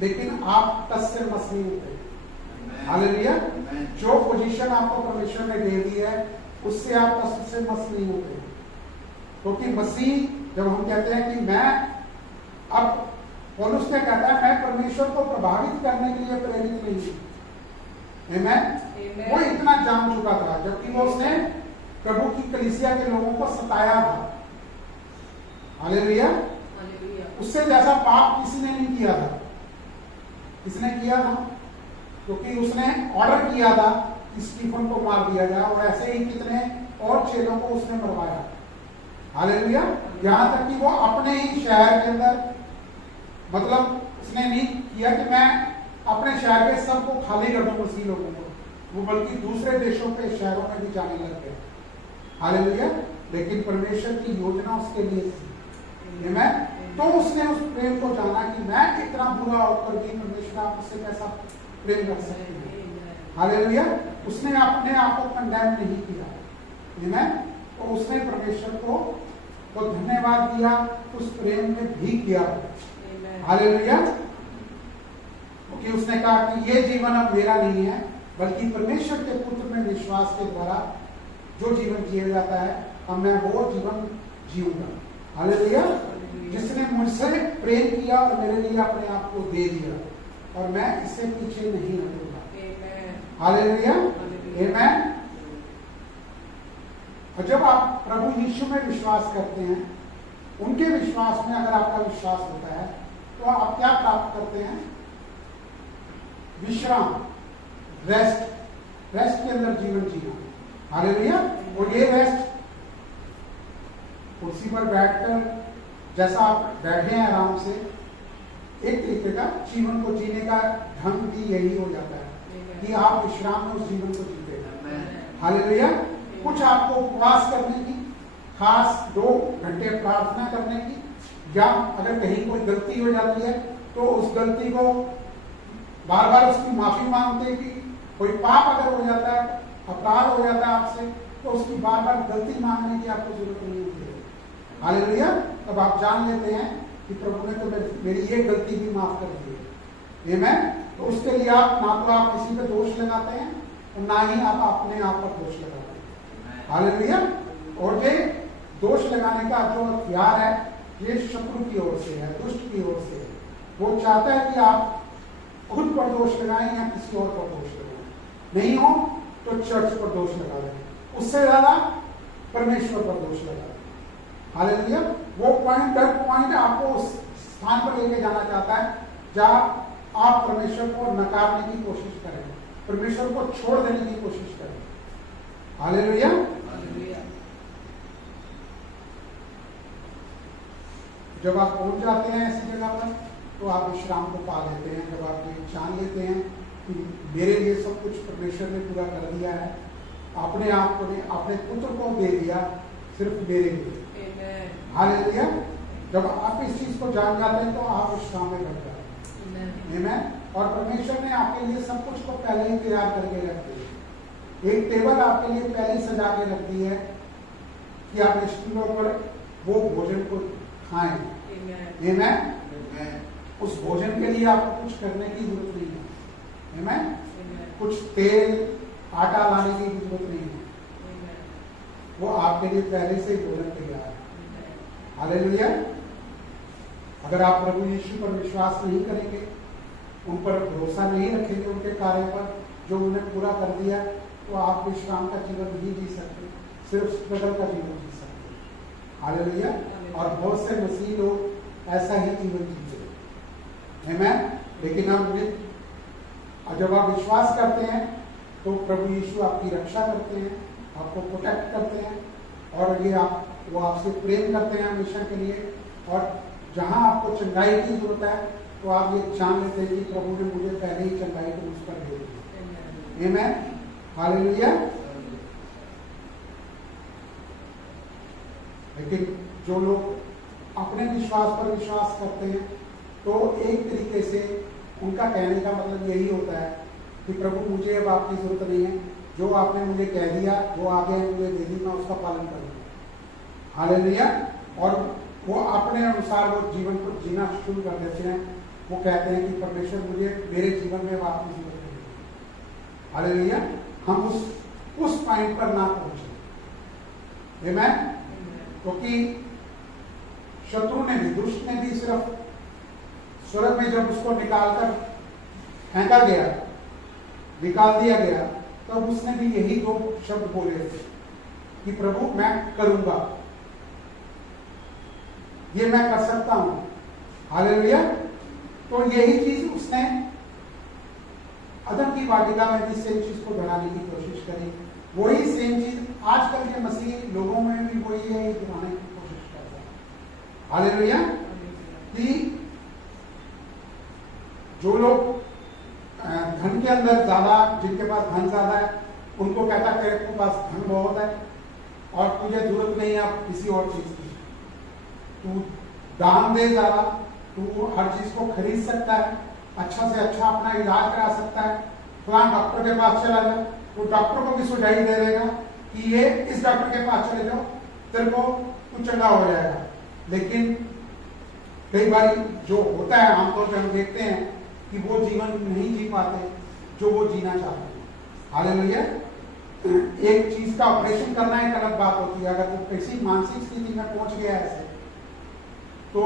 लेकिन आप टस से मस नहीं होते। हालेलुया। जो पोजीशन आपको परमेश्वर ने दे दी है उससे आप टस से मस नहीं होते। क्योंकि मसीह, जब हम कहते हैं कि मैं, अब पौलुस ने कहता है मैं परमेश्वर को प्रभावित करने के लिए प्रेरित नहीं हूं। आमीन। वो इतना जान चुका था, जबकि वो उसने प्रभु की कलीसिया के लोगों को सताया था। हालेलुया। उससे जैसा पाप किसी ने नहीं किया था। किसने किया था? क्योंकि उसने ऑर्डर किया था कि स्टीफन को मार दिया जाए, और ऐसे ही कितने और चेलों को उसने मरवाया। हालेलुया। यहां तक कि वो अपने ही शहर के अंदर, मतलब उसने नहीं किया कि मैं अपने शहर के सबको खाली कर दूं मसीह लोगों को, वो बल्कि दूसरे देशों के शहरों में भी जाने लग गए। हालेलुया। लेकिन परमेश्वर की योजना उसके लिए थी। आमीन। तो उसने उस प्रेम को जाना कि मैं इतना बुरा होकर भी परमेश्वर आप उससे कैसा प्रेम कर सकते हैं। हालेलुया। उसने अपने आप को कंडेम नहीं किया। आमीन। तो उसने परमेश्वर को धन्यवाद दिया, उस प्रेम में भी किया। हालेलुया। क्योंकि उसने कहा कि ये जीवन अब मेरा नहीं है, बल्कि परमेश्वर के पुत्र में विश्वास के द्वारा जो जीवन जिया जाता है, अब मैं वो जीवन जीऊंगा। हालेलुया। जिसने मुझसे प्रेम किया और मेरे लिए अपने आप को दे दिया, और मैं इससे पीछे नहीं हटूंगा। हालेलुया। आमीन। और जब आप प्रभु यीशु में विश्वास करते हैं, उनके विश्वास में अगर आपका विश्वास होता है, तो आप क्या प्राप्त करते हैं? विश्राम, रेस्ट। रेस्ट के अंदर जीवन जीना। हालेलुया। और ये रेस्ट कुर्सी पर बैठकर जैसा आप बैठे हैं आराम से, एक तरीके का जीवन को जीने का ढंग भी यही हो जाता है कि आप विश्राम में उस जीवन को जीते हैं। हालेलुया। कुछ आपको उपवास करने की, खास 2 घंटे प्रार्थना करने की, या अगर कहीं कोई गलती हो जाती है तो उस गलती को बार बार उसकी माफी मांगते कि कोई पाप अगर हो जाता है, अपराध हो जाता है आपसे, तो उसकी बार बार गलती मांगने की आपको जरूरत नहीं होती है। हालेलुया। तब आप जान लेते हैं कि प्रभु ने तो मेरी ये गलती भी माफ कर दी है। आमीन। तो उसके लिए आप ना तो आप किसी पे दोष लगाते हैं और ना ही आप अपने आप पर दोष लगाते हैं। हालेलुया। और ये दोष लगाने का जो हथियार है ये शत्रु की ओर से है, दुष्ट की ओर से है। वो चाहता है कि आप खुद पर दोष लगाएं या किसी और पर दोष लगाएं। नहीं हो तो चर्च पर दोष लगा दें, उससे ज्यादा परमेश्वर पर दोष लगा दें। हालेलुया। वो पॉइंट दर पॉइंट आपको उस स्थान पर लेके जाना चाहता है जहां आप परमेश्वर को नकारने की कोशिश करें, परमेश्वर को छोड़ देने की कोशिश करें। हालेलुया। जब आप पहुंच जाते हैं ऐसी जगह पर तो आप विश्राम को पा लेते हैं। जब आप ये जान लेते हैं कि मेरे लिए सब कुछ परमेश्वर ने पूरा कर दिया है, अपने आप को ने अपने पुत्र को दे दिया सिर्फ मेरे लिए। हालेलुया। जब आप इस चीज को जान जाते हैं तो आप विश्राम में बैठ जाते हैं। आमीन। और परमेश्वर ने आपके लिए सब कुछ को पहले ही तैयार करके रख दिया। एक टेबल आपके लिए पहले ही सजा के रख दी है कि आप निश्चित पर वो भोजन को खाएं। आमीन। उस भोजन के लिए आपको कुछ करने की जरूरत नहीं है। आमीन। कुछ तेल आटा लाने की जरूरत नहीं है, वो आपके लिए पहले से ही भोजन तैयार है। हालेलुया। अगर आप प्रभु यीशु पर विश्वास नहीं करेंगे, उन पर भरोसा नहीं रखेंगे, उनके कार्य पर जो उन्होंने पूरा कर दिया, तो आप विश्राम का जीवन नहीं जी सकते, सिर्फ स्ट्रगल का जीवन जी सकते। हालेलुया। और बहुत से मसीह लोग ऐसा ही जीवन जीते हैं। आमीन। लेकिन अब जब आप विश्वास करते हैं तो प्रभु यीशु आपकी रक्षा करते हैं, आपको प्रोटेक्ट करते हैं, और ये वो आपसे प्रेम करते हैं हमेशा के लिए। और जहां आपको चंगाई की जरूरत है तो आप ये जान लेते हैं कि प्रभु ने मुझे पहले ही चंगाई को मुझ पर दे दी। आमीन। हालेलुया। लेकिन जो लोग अपने विश्वास पर विश्वास करते हैं तो एक तरीके से उनका कहने का मतलब यही होता है कि प्रभु मुझे अब आपकी जरूरत नहीं है, जो आपने मुझे कह दिया, जो आगे मुझे दे दी, मैं उसका पालन करूंगा। हालेलुया। और वो अपने अनुसार वो जीवन को जीना शुरू कर देते हैं। वो कहते हैं कि परमेश्वर मुझे मेरे जीवन में आपकी जरूरत नहीं है। हालेलुया। हम उस पॉइंट पर ना पहुंचे। आमीन। क्योंकि शत्रु ने भी, दुष्ट ने भी सिर्फ स्वर्ग में जब उसको निकालकर फेंका गया, निकाल दिया गया, तब उसने भी यही दो शब्द बोले थे कि प्रभु मैं करूंगा, ये मैं कर सकता हूं। हालेलुया। तो यही चीज उसने अदम की वाटिका में भी सेम चीज को बढ़ाने की कोशिश करी। वही सेम चीज आजकल के मसीह लोगों में भी वही है, दिखाने की कोशिश करता है। हालेलुया। कि जो लोग धन के अंदर ज्यादा, जिनके पास धन ज्यादा है, उनको कहता है तेरे पास धन बहुत है और तुझे जरूरत नहीं है किसी और चीज की, तू दान दे ज्यादा, तू हर चीज को खरीद सकता है, अच्छा से अच्छा अपना इलाज करा सकता है, फलां डॉक्टर के पास चला जाओ, वो डॉक्टर को भी सुझाई दे देगा कि ये इस डॉक्टर के पास चले जाओ, तेरे को तू चंगा हो जाएगा। लेकिन कई बार जो होता है, आमतौर पर हम देखते हैं कि वो जीवन नहीं जी पाते जो वो जीना चाहते हैं। हालेलुया। एक चीज का ऑपरेशन करना एक अलग बात होती है। अगर वो किसी मानसिक स्थिति में पहुंच गया ऐसे, तो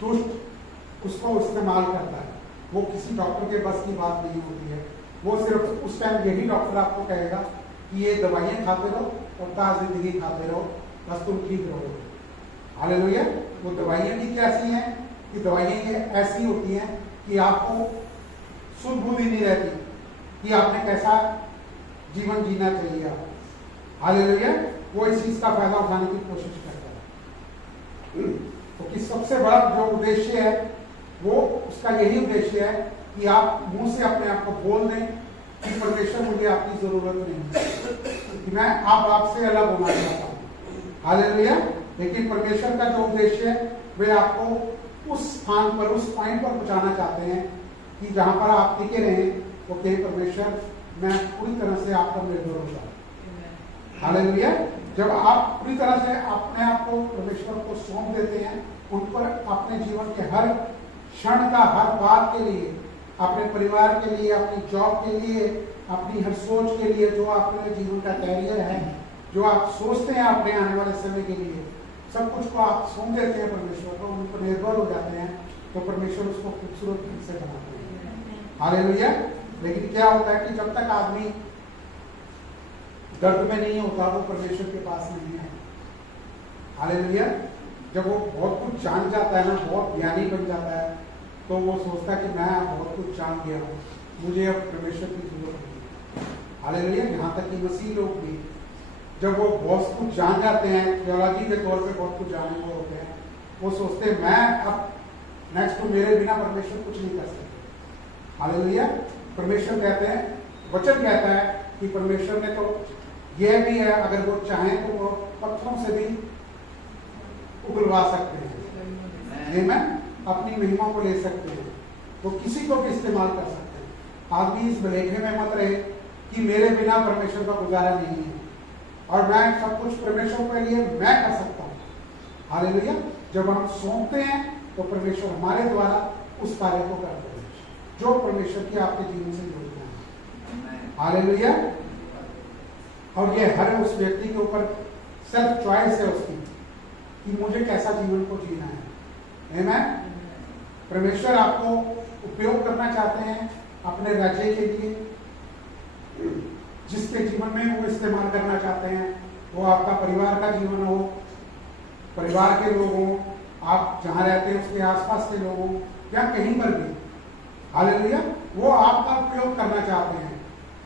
दुष्ट उसको इस्तेमाल करता है। वो किसी डॉक्टर के बस की बात नहीं होती है। वो सिर्फ उस टाइम यही डॉक्टर आपको कहेगा कि ये दवाइयां खाते रहो और ताज़ जिंदगी खाते रहो, बस तुम ठीक रहोगे। हालेलुया। वो दवाइयां भी कैसी हैं कि दवाइयां ये ऐसी होती हैं कि आपको सुध बुद्धि नहीं रहती कि आपने कैसा जीवन जीना चाहिए आप। हालेलुया। वो इस चीज का फायदा उठाने की कोशिश करता है। तो कि सबसे बड़ा जो उद्देश्य है वो उसका यही उद्देश्य है कि आप मुंह से अपने आप को बोल दें कि परमेश्वर मुझे आपकी जरूरत नहीं है, कि मैं आपसे अलग होना चाहता हूँ। हालेलुया। लेकिन परमेश्वर का जो उद्देश्य है वे आपको उस स्थान पर, उस पॉइंट पर पहुंचाना चाहते हैं कि जहां पर आप टिके रहें, वो कहे परमेश्वर मैं पूरी तरह से आप पर निर्भर होता हूं। हालेलुया। जब आप पूरी तरह से अपने आप को परमेश्वर को सौंप देते हैं, उन पर अपने जीवन के हर क्षण का, हर बात के लिए, अपने परिवार के लिए, अपनी जॉब के लिए, अपनी हर सोच के लिए, जो आपके जीवन का कैरियर है, जो आप सोचते हैं अपने आने वाले समय के लिए, सब कुछ को आप सौंप देते हैं परमेश्वर को, उन पर निर्भर हो जाते हैं, तो परमेश्वर उसको खूबसूरत ढंग से बनाते हैं। हालेलुया। लेकिन क्या होता है कि जब तक आदमी दर्द में नहीं होता, वो परमेश्वर के पास नहीं है। हालेलुया। जब वो बहुत कुछ जान जाता है ना, बहुत ज्ञानी बन जाता है, तो वो सोचता है कि मैं बहुत कुछ जान गया हूँ, मुझे अब परमेश्वर की जरूरत नहीं। हालेलुया। यहाँ तक कि मसीह लोग भी जब वो बहुत कुछ जान जाते हैं, थियोलॉजी के तौर पे बहुत कुछ जाने हुए होते हैं, वो सोचते हैं मैं अब नेक्स्ट तो मेरे बिना परमेश्वर कुछ नहीं कर सकते। हालेलुया। परमेश्वर कहते हैं, वचन कहता है कि परमेश्वर ने तो यह भी है, अगर वो चाहें तो वो पत्थरों से भी उगलवा सकते हैं, आमीन, अपनी महिमा को ले सकते हैं, वो किसी को भी इस्तेमाल कर सकते हैं। आदमी इस भलेखे में मत रहे कि मेरे बिना परमेश्वर का गुजारा नहीं है और मैं सब कुछ परमेश्वर के लिए मैं कर सकता हूँ। हालेलुया। जब हम सौंपते हैं तो परमेश्वर हमारे द्वारा उस कार्य को करते हैं जो परमेश्वर की आपके जीवन से जोड़ते हैं। हालेलुया। और ये हर उस व्यक्ति के ऊपर सेल्फ चॉइस है उसकी कि मुझे कैसा जीवन को जीना है। आमीन। परमेश्वर आपको उपयोग करना चाहते हैं अपने राज्य के लिए, जिसके जीवन में वो इस्तेमाल करना चाहते हैं, वो आपका परिवार का जीवन हो, परिवार के लोग हों, आप जहाँ रहते हैं उसके आसपास के लोग हों, या कहीं पर भी। हालेलुया। वो आपका उपयोग करना चाहते हैं,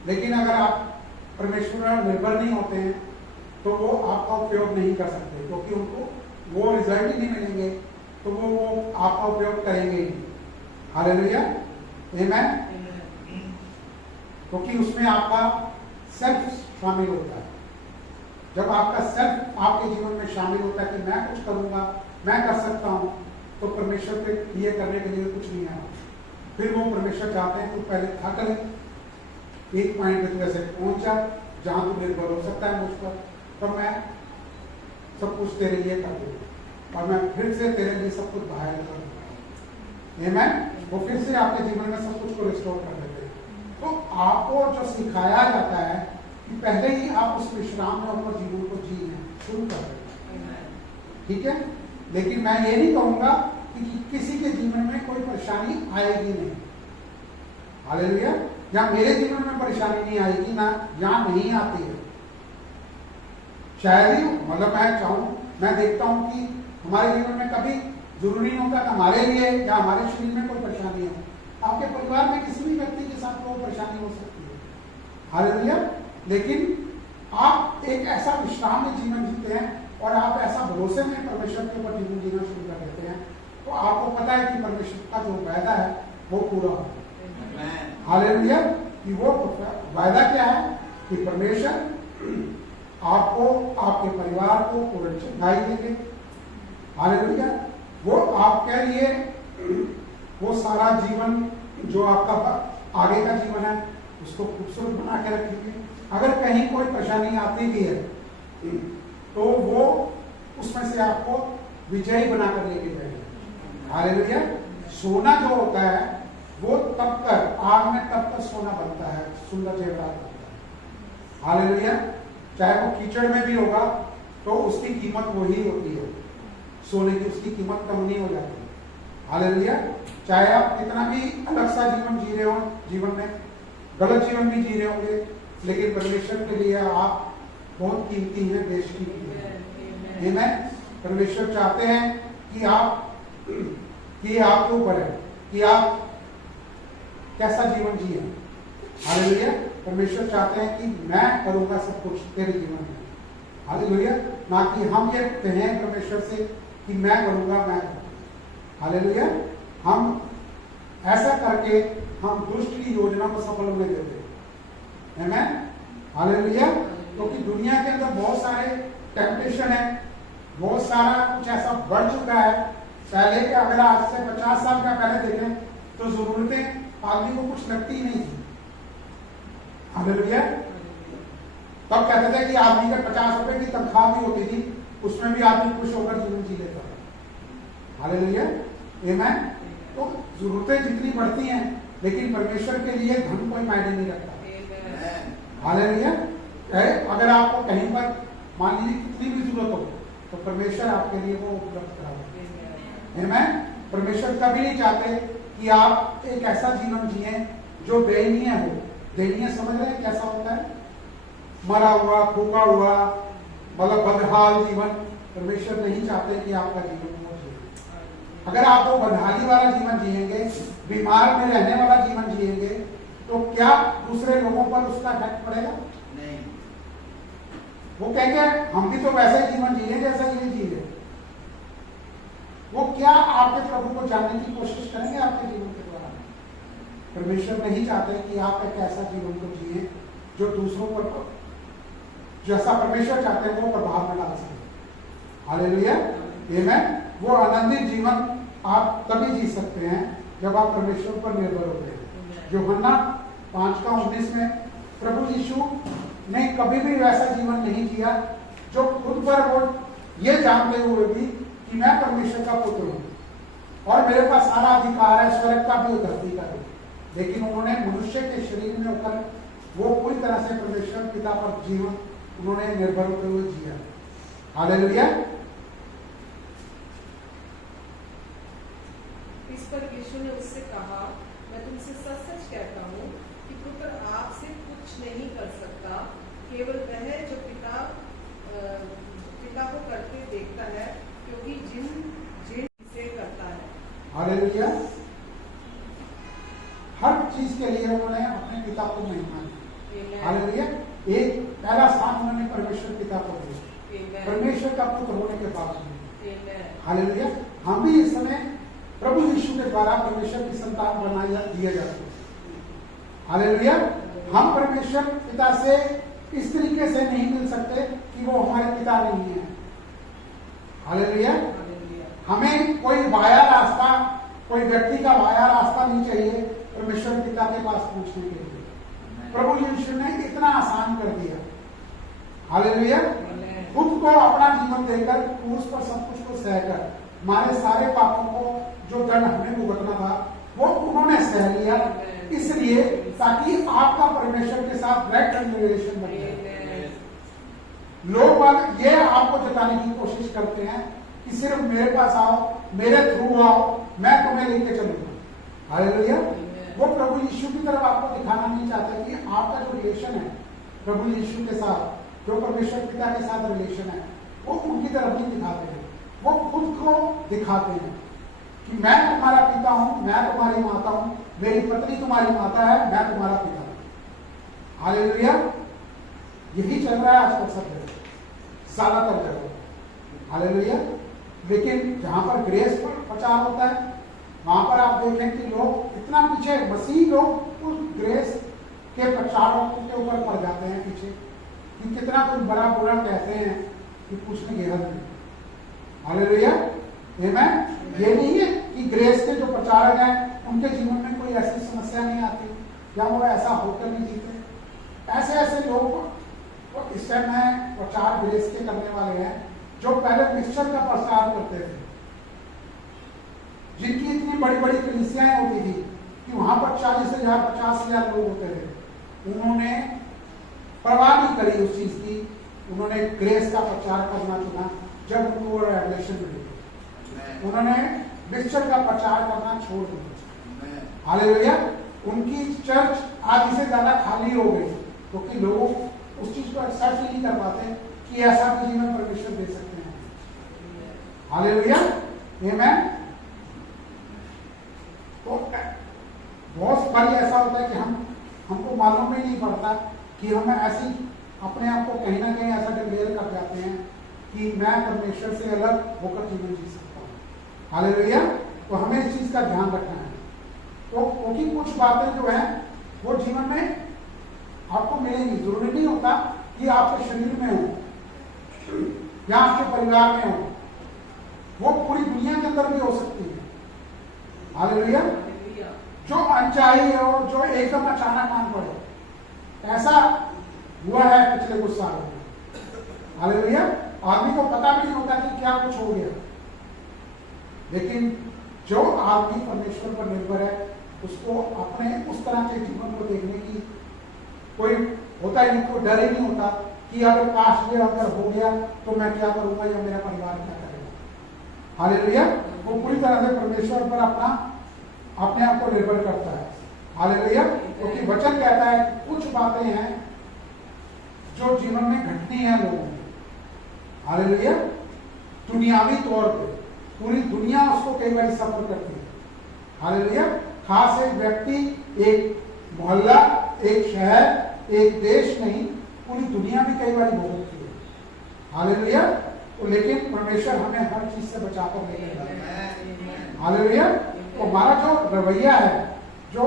लेकिन अगर आप परमेश्वर पर निर्भर नहीं होते हैं तो वो आपका उपयोग नहीं कर सकते, क्योंकि उनको वो रिजल्ट ही नहीं मिलेंगे, तो वो आपका उपयोग करेंगे ही। हालेलुया। आमीन। क्योंकि उसमें आपका सेल्फ शामिल होता है। जब आपका सेल्फ आपके जीवन में शामिल होता है कि मैं कुछ करूंगा, मैं कर सकता हूं, तो परमेश्वर पे ये करने के लिए कुछ नहीं है। फिर वो परमेश्वर चाहते हैं तू पहले थक ले, एक पॉइंट पे जैसे पहुंच जा जहां तू निर्भर हो सकता है मुझ पर, तो मैं सब कुछ तेरे लिए कर दूंगा और मैं फिर से तेरे लिए सब कुछ बहाल कर दूंगा। आमीन। वो फिर से आपके जीवन में सब कुछ को रिस्टोर कर देते हैं। तो आपको जो सिखाया जाता है कि पहले ही आप उस विश्राम में अपने जीवन को जीना शुरू कर दें, ठीक है। लेकिन मैं ये नहीं कहूंगा कि किसी के जीवन में कोई परेशानी आएगी नहीं। हालेलुया। या मेरे जीवन में परेशानी नहीं आएगी ना, यहाँ नहीं आती है। शायद ही मतलब मैं चाहूं, मैं देखता हूं कि हमारे जीवन में कभी जरूरी नहीं होता कि हमारे लिए या हमारे शरीर में कोई परेशानी हो, आपके परिवार में किसी भी व्यक्ति के साथ कोई परेशानी हो सकती है। हालेलुया। लेकिन आप एक ऐसा विश्राम में जीवन जीते हैं और आप ऐसा भरोसे में परमेश्वर के ऊपर जीवन जीना शुरू कर देते हैं, तो आपको पता है कि परमेश्वर का जो वायदा है वो पूरा होगा। हालेलुया। कि वो वायदा क्या है कि परमेश्वर आपको, आपके परिवार को पूर्ण चंगाई देंगे। हालेलुया। वो आपके लिए वो सारा जीवन जो आपका आगे का जीवन है उसको खूबसूरत बना के रखेंगे। अगर कहीं कोई परेशानी आती भी है तो वो उसमें से आपको विजयी बना कर लेके जाएंगे। हालेलुया। सोना जो होता है वो तब तक आग में तब तक सोना बनता है, सुंदर जेवरात बनता है। हालेलुया। चाहे वो कीचड़ में भी होगा तो उसकी कीमत वही होती है, सोने की उसकी कीमत कम नहीं हो जाती। हालेलुया। चाहे आप कितना भी अलग सा जीवन जी रहे हो, जीवन में गलत जीवन भी जी रहे होंगे, लेकिन परमेश्वर के लिए आप बहुत कीमती हैं, बेशकीमती हैं। आमीन। परमेश्वर चाहते हैं कि आपके ऊपर है कि आप कैसा जीवन जिए। हालेलुया। परमेश्वर चाहते हैं कि मैं करूंगा सब कुछ तेरे जीवन में। हालेलुया। ना कि हम ये कहें परमेश्वर से कि मैं करूंगा, मैं करूंगा। हालेलुया। हम ऐसा करके हम दुष्ट की योजना को सफल होने देते हैं। आमीन। हालेलुया। क्योंकि दुनिया के अंदर बहुत सारे टेम्पटेशन है, बहुत सारा कुछ ऐसा बढ़ चुका है। पहले के अगर आज से 50 साल का पहले देखें तो जरूरतें आदमी को कुछ लगती ही नहीं थी। हालेलुया। तब कहते थे कि आदमी के 50 रुपए की तनख्वाह भी होती थी, उसमें भी आदमी खुश होकर जीवन जी लेता था। हालेलुया, आमीन। तो जरूरतें जितनी बढ़ती हैं, लेकिन परमेश्वर के लिए धन कोई मायने नहीं रखता। हालेलुया। अगर आपको कहीं पर मान लीजिए कितनी भी जरूरत हो, तो परमेश्वर आपके लिए वो उपलब्ध कराएगा। आमीन। परमेश्वर कभी नहीं चाहते कि आप एक ऐसा जीवन जिए जो दयनीय हो। दयनीय समझ रहे हैं कैसा होता है? मरा हुआ, फूका हुआ, मतलब बदहाल जीवन। परमेश्वर नहीं चाहते कि आपका जीवन वो जिए। अगर आप वो बदहाली वाला जीवन जिएंगे, बीमार में रहने वाला जीवन जिएंगे, तो क्या दूसरे लोगों पर उसका इफेक्ट पड़ेगा? नहीं। वो कहेंगे हम भी तो वैसे जीवन जिए जैसा ये जिए। वो क्या आपके प्रभु को जानने की कोशिश करेंगे आपके जीवन के द्वारा? परमेश्वर नहीं चाहते कि आप एक ऐसा जीवन को जिए जो दूसरों पर जैसा परमेश्वर चाहते हैं वो प्रभाव में डाल सके। हालेलुया, आमीन। वो आनंदित जीवन आप तभी जी सकते हैं जब आप परमेश्वर पर निर्भर होते हैं। यूहन्ना 5:19 में प्रभु यीशु ने कभी भी वैसा जीवन नहीं जिया जो खुद पर वो ये जानते हुए भी कि मैं परमेश्वर का पुत्र हूं और मेरे पास सारा अधिकार है स्वर्ग का भी और धरती का भी, लेकिन उन्होंने मनुष्य के शरीर में होकर वो पूरी तरह से परमेश्वर पिता पर जीवन उन्होंने निर्भर होते हुए जिया। हालेलुया। इस पर यीशु ने उससे कहा, मैं तुमसे सच सच कहता हूँ कि पुत्र आपसे कुछ नहीं कर सकता, केवल वह जो पिता को करते देखता है, क्योंकि जिन से करता है। हालेलुया। हर चीज के लिए उन्होंने अपने पिता को महिमा दी। हालेलुया। एक पहला स्थान उन्होंने परमेश्वर पिता को दिया, परमेश्वर का पुत्र होने के बावजूद। हालेलुया। हम भी इस समय प्रभु यीशु के द्वारा परमेश्वर की संतान बना दिए जाते हैं। हालेलुया। हम परमेश्वर पिता से इस तरीके से नहीं मिल सकते कि वो हमारे पिता नहीं है। हालेलुया। हमें कोई वाया रास्ता, कोई व्यक्ति का वाया रास्ता नहीं चाहिए परमेश्वर पिता के पास पहुंचने के लिए। प्रभु यीशु ने इतना आसान कर दिया। हालेलुया। खुद को अपना जीवन देकर क्रूस पर सब कुछ को सहकर हमारे सारे पापों को जो दंड हमें भुगतना था वो उन्होंने सह लिया, इसलिए ताकि आपका परमेश्वर के साथ डायरेक्ट रिलेशन बन जाए। लोग ये आपको जताने की कोशिश करते हैं कि सिर्फ मेरे पास आओ, मेरे थ्रू आओ, मैं तुम्हें लेके चलूंगा। हालेलुया। वो प्रभु यीशु की तरफ आपको दिखाना नहीं चाहते कि आपका जो रिलेशन है प्रभु यीशु के साथ, जो परमेश्वर पिता के साथ रिलेशन है, वो उनकी तरफ नहीं दिखाते हैं, वो खुद को दिखाते हैं कि मैं तुम्हारा पिता हूं, मैं तुम्हारी माता हूं, मेरी पत्नी तुम्हारी माता है, मैं तुम्हारा पिता हूं। हालेलुया। यही चल रहा है आजकल सब जगह, ज्यादातर जगह। हालेलुया। लेकिन जहां पर ग्रेस पर प्रचार होता है वहां पर आप देखें कि लोग इतना पीछे, मसीह लोग उस ग्रेस के प्रचारों के ऊपर पड़ जाते हैं पीछे कि कितना कुछ बड़ा बुरा कहते हैं कि पूछने की हद नहीं। हालेलुया। आमीन। ये नहीं है कि ग्रेस के जो प्रचारक हैं उनके जीवन में कोई ऐसी समस्या नहीं आती या वो ऐसा होकर नहीं जीते। ऐसे ऐसे लोग इस टाइम में प्रचार ग्रेस के करने वाले हैं जो पहले मिक्सचर का प्रचार करते थे, जिनकी इतनी बड़ी बड़ी कलीसियाएं होती थी कि वहां पर 40,000 50,000 लोग होते थे। उन्होंने परवाह नहीं करी उस चीज की, उन्होंने ग्रेस का प्रचार करना चुना। जब उनको रेवलेशन मिली उन्होंने मिक्सचर का प्रचार करना छोड़ दिया। हालेलुया। उनकी चर्च आधी से ज्यादा खाली हो गई क्योंकि लोग उस चीज को एक्सेप्ट ही नहीं कर पाते कि ऐसा भी जीवन परमेश्वर दे सकते हैं। हालेलुया। आमीन। तो बहुत बार ऐसा होता है कि हमको मालूम ही नहीं पड़ता कि हम ऐसी अपने आप को कहीं ना कहीं ऐसा डिक्लेयर कर जाते हैं कि मैं परमेश्वर से अलग होकर जीवन जी सकता हूँ। हालेलुया। तो हमें इस चीज का ध्यान रखना है। तो क्योंकि कुछ बातें जो है वो जीवन में आपको मिलेंगी, जरूरी नहीं होता कि आपके शरीर में हो या आपके परिवार में हो, वो पूरी दुनिया के अंदर भी हो सकती है। हालेलुया। जो अनचाही हो, जो एकदम अचानक आन पड़े, ऐसा हुआ है पिछले कुछ सालों में। हालेलुया। आदमी को पता भी नहीं होता कि क्या कुछ हो गया, लेकिन जो आदमी परमेश्वर पर निर्भर है उसको अपने उस तरह के जीवन को देखने की कोई होता ही नहीं, कोई डर ही नहीं होता कि अगर काश ये अगर हो गया तो मैं क्या करूंगा या मेरा परिवार क्या करेगा। हालेलुया। वो पूरी तरह से परमेश्वर पर अपने आप को निर्भर करता है। हालेलुया। क्योंकि वचन कहता है कि कुछ बातें हैं जो जीवन में घटनी है लोगों में। हालेलुया। दुनियावी तौर पे पूरी दुनिया उसको कई बार सफर करती है। हालेलुया। खास एक व्यक्ति, एक मोहल्ला, एक शहर, एक देश नहीं, पूरी दुनिया भी कई बार भोगती है। हालेलुया। लेकिन परमेश्वर हमें हर चीज से बचाकर लेकर जाता है। हालेलुया। तो हमारा जो रवैया है, जो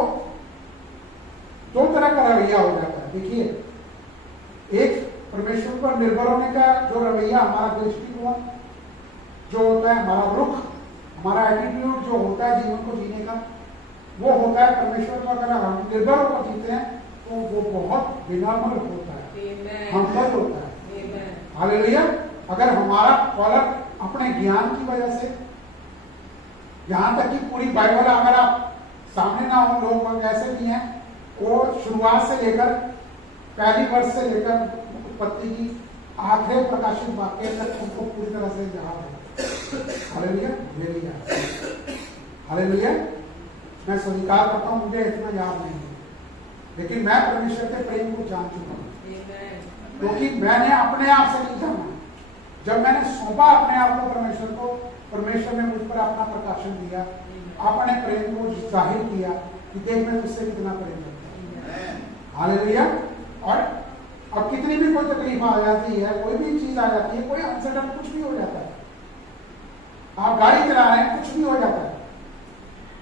दो तरह का रवैया हो जाता है। देखिए, एक परमेश्वर पर निर्भर होने का जो रवैया, हमारा दृष्टिकोण जो होता है, हमारा रुख, हमारा एटीट्यूड जो होता है जीवन को जीने का, वो होता है परमेश्वर पर अगर हम निर्भर होकर जीते हैं तो वो बहुत विनम्र होता है, हम्बल होता है। हालेलुया। अगर हमारा कॉलर अपने ज्ञान की वजह से, यहां तक कि पूरी बाइबल अगर आप सामने ना हो, लोग ऐसे भी हैं वो शुरुआत से लेकर पहली वर्ष से लेकर उत्पत्ति की आखिरी प्रकाशित वाक्य तक उनको पूरी तरह से याद है। हालेलुया। मेरी याद है। हालेलुया। मैं स्वीकार करता हूं मुझे इतना याद नहीं है, लेकिन मैं परमेश्वर के प्रेम को जान चुका हूं, क्योंकि मैंने अपने आप से नहीं जाना। जब मैंने सौंपा अपने आप को परमेश्वर को, परमेश्वर ने मुझ पर अपना प्रकाशन दिया, अपने प्रेम को जाहिर किया कि देख मैं तुझसे कितना प्रेम करता हूं। हालेलुया। और अब कितनी भी कोई तकलीफ आ जाती है, कोई भी चीज आ जाती है, कोई अनसर्टन कुछ भी हो जाता है, आप गाड़ी चला रहे हैं, कुछ भी हो जाता है,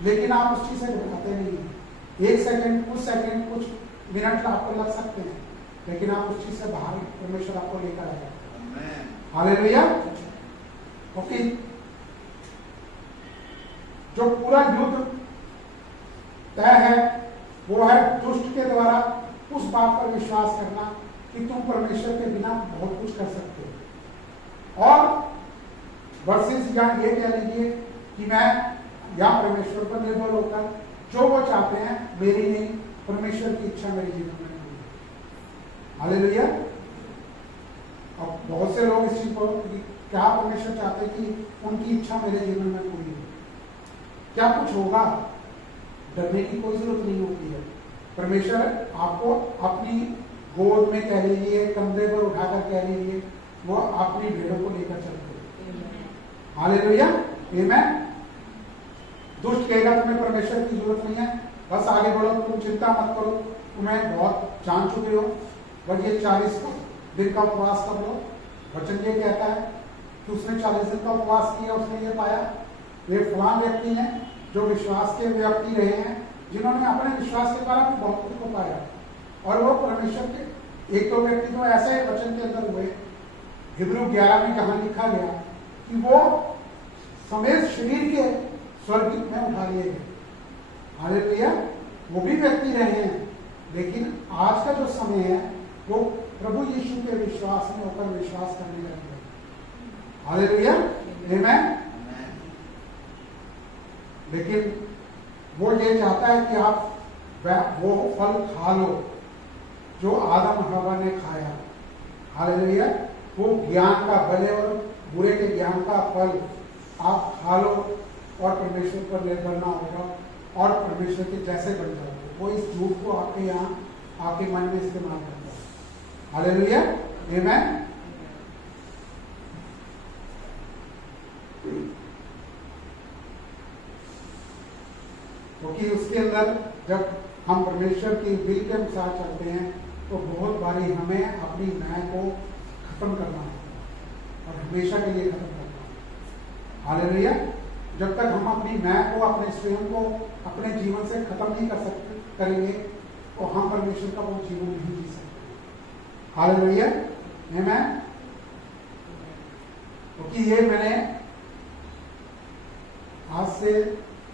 लेकिन आप उस चीज से घबराते नहीं है। एक सेकंड, कुछ सेकंड, कुछ मिनट आपको लग सकते हैं, लेकिन आप उस चीज से बाहर परमेश्वर आपको लेकर आएगा। हालेलुया। ओके। जो पूरा युद्ध तय है वो है दुष्ट के द्वारा उस बात पर विश्वास करना कि तुम परमेश्वर के बिना बहुत कुछ कर सकते हो, और वर्सेस या ये कह लीजिए कि मैं या परमेश्वर पर निर्भर होकर जो वो चाहते हैं, मेरी नहीं, परमेश्वर की इच्छा मेरे जीवन में पूरी है। हालेलुया। अब बहुत से लोग इस चीज को क्या परमेश्वर चाहते हैं कि उनकी इच्छा मेरे जीवन में पूरी हो, क्या कुछ होगा, डरने की कोई जरूरत नहीं होती है। परमेश्वर आपको अपनी गोद में कह लीजिए, कंधे पर उठाकर कह लीजिए, वो अपनी भेड़ों को लेकर चलते हैं। हालेलुया। आमीन। दुष्ट कहेगा तुम्हें परमेश्वर की जरूरत नहीं है, बस आगे बढ़ो, तुम चिंता मत करो, तुम्हें बहुत जान चुके हो, बस ये 40 दिन का उपवास कर लो। वचन ये कहता है कि उसने 40 दिन का उपवास किया, उसने ये पाया वे फलां व्यक्ति हैं जो विश्वास के व्यक्ति रहे हैं, जिन्होंने अपने विश्वास के द्वारा भी बहुत कुछ को पाया, और वो परमेश्वर के एक दो व्यक्ति तो ऐसे वचन के अंदर हुए, हिब्रू 11 में कहां लिखा गया कि वो समेत शरीर के स्वर्ग में उठा लिए गए। हालेलुया। वो भी व्यक्ति रहे हैं, लेकिन आज का जो समय है वो प्रभु यीशु के विश्वास में होकर विश्वास करने लगे। हालेलुया। आमीन। लेकिन वो ये चाहता है कि आप वो फल खा लो जो आदम हवा ने खाया। हालेलुया। वो ज्ञान का, भले और बुरे के ज्ञान का फल आप खा लो और परमेश्वर पर निर्भर ना होगा और परमेश्वर के जैसे बन जाओगे। वो इस झूठ को आपके यहाँ आपके मन में इस्तेमाल करता है। हालेलुया। आमीन। क्योंकि उसके अंदर जब हम परमेश्वर की विल के अनुसार चलते हैं तो बहुत बारी हमें अपनी मैं को खत्म करना होता है और हमेशा के लिए खत्म करना होता है। हालेलुया। जब तक हम अपनी मैं को, अपने स्वयं को अपने जीवन से खत्म नहीं करेंगे तो हम परमेश्वर का वो जीवन नहीं जी सकते। हालेलुया। आमीन। क्योंकि ये मैंने आज से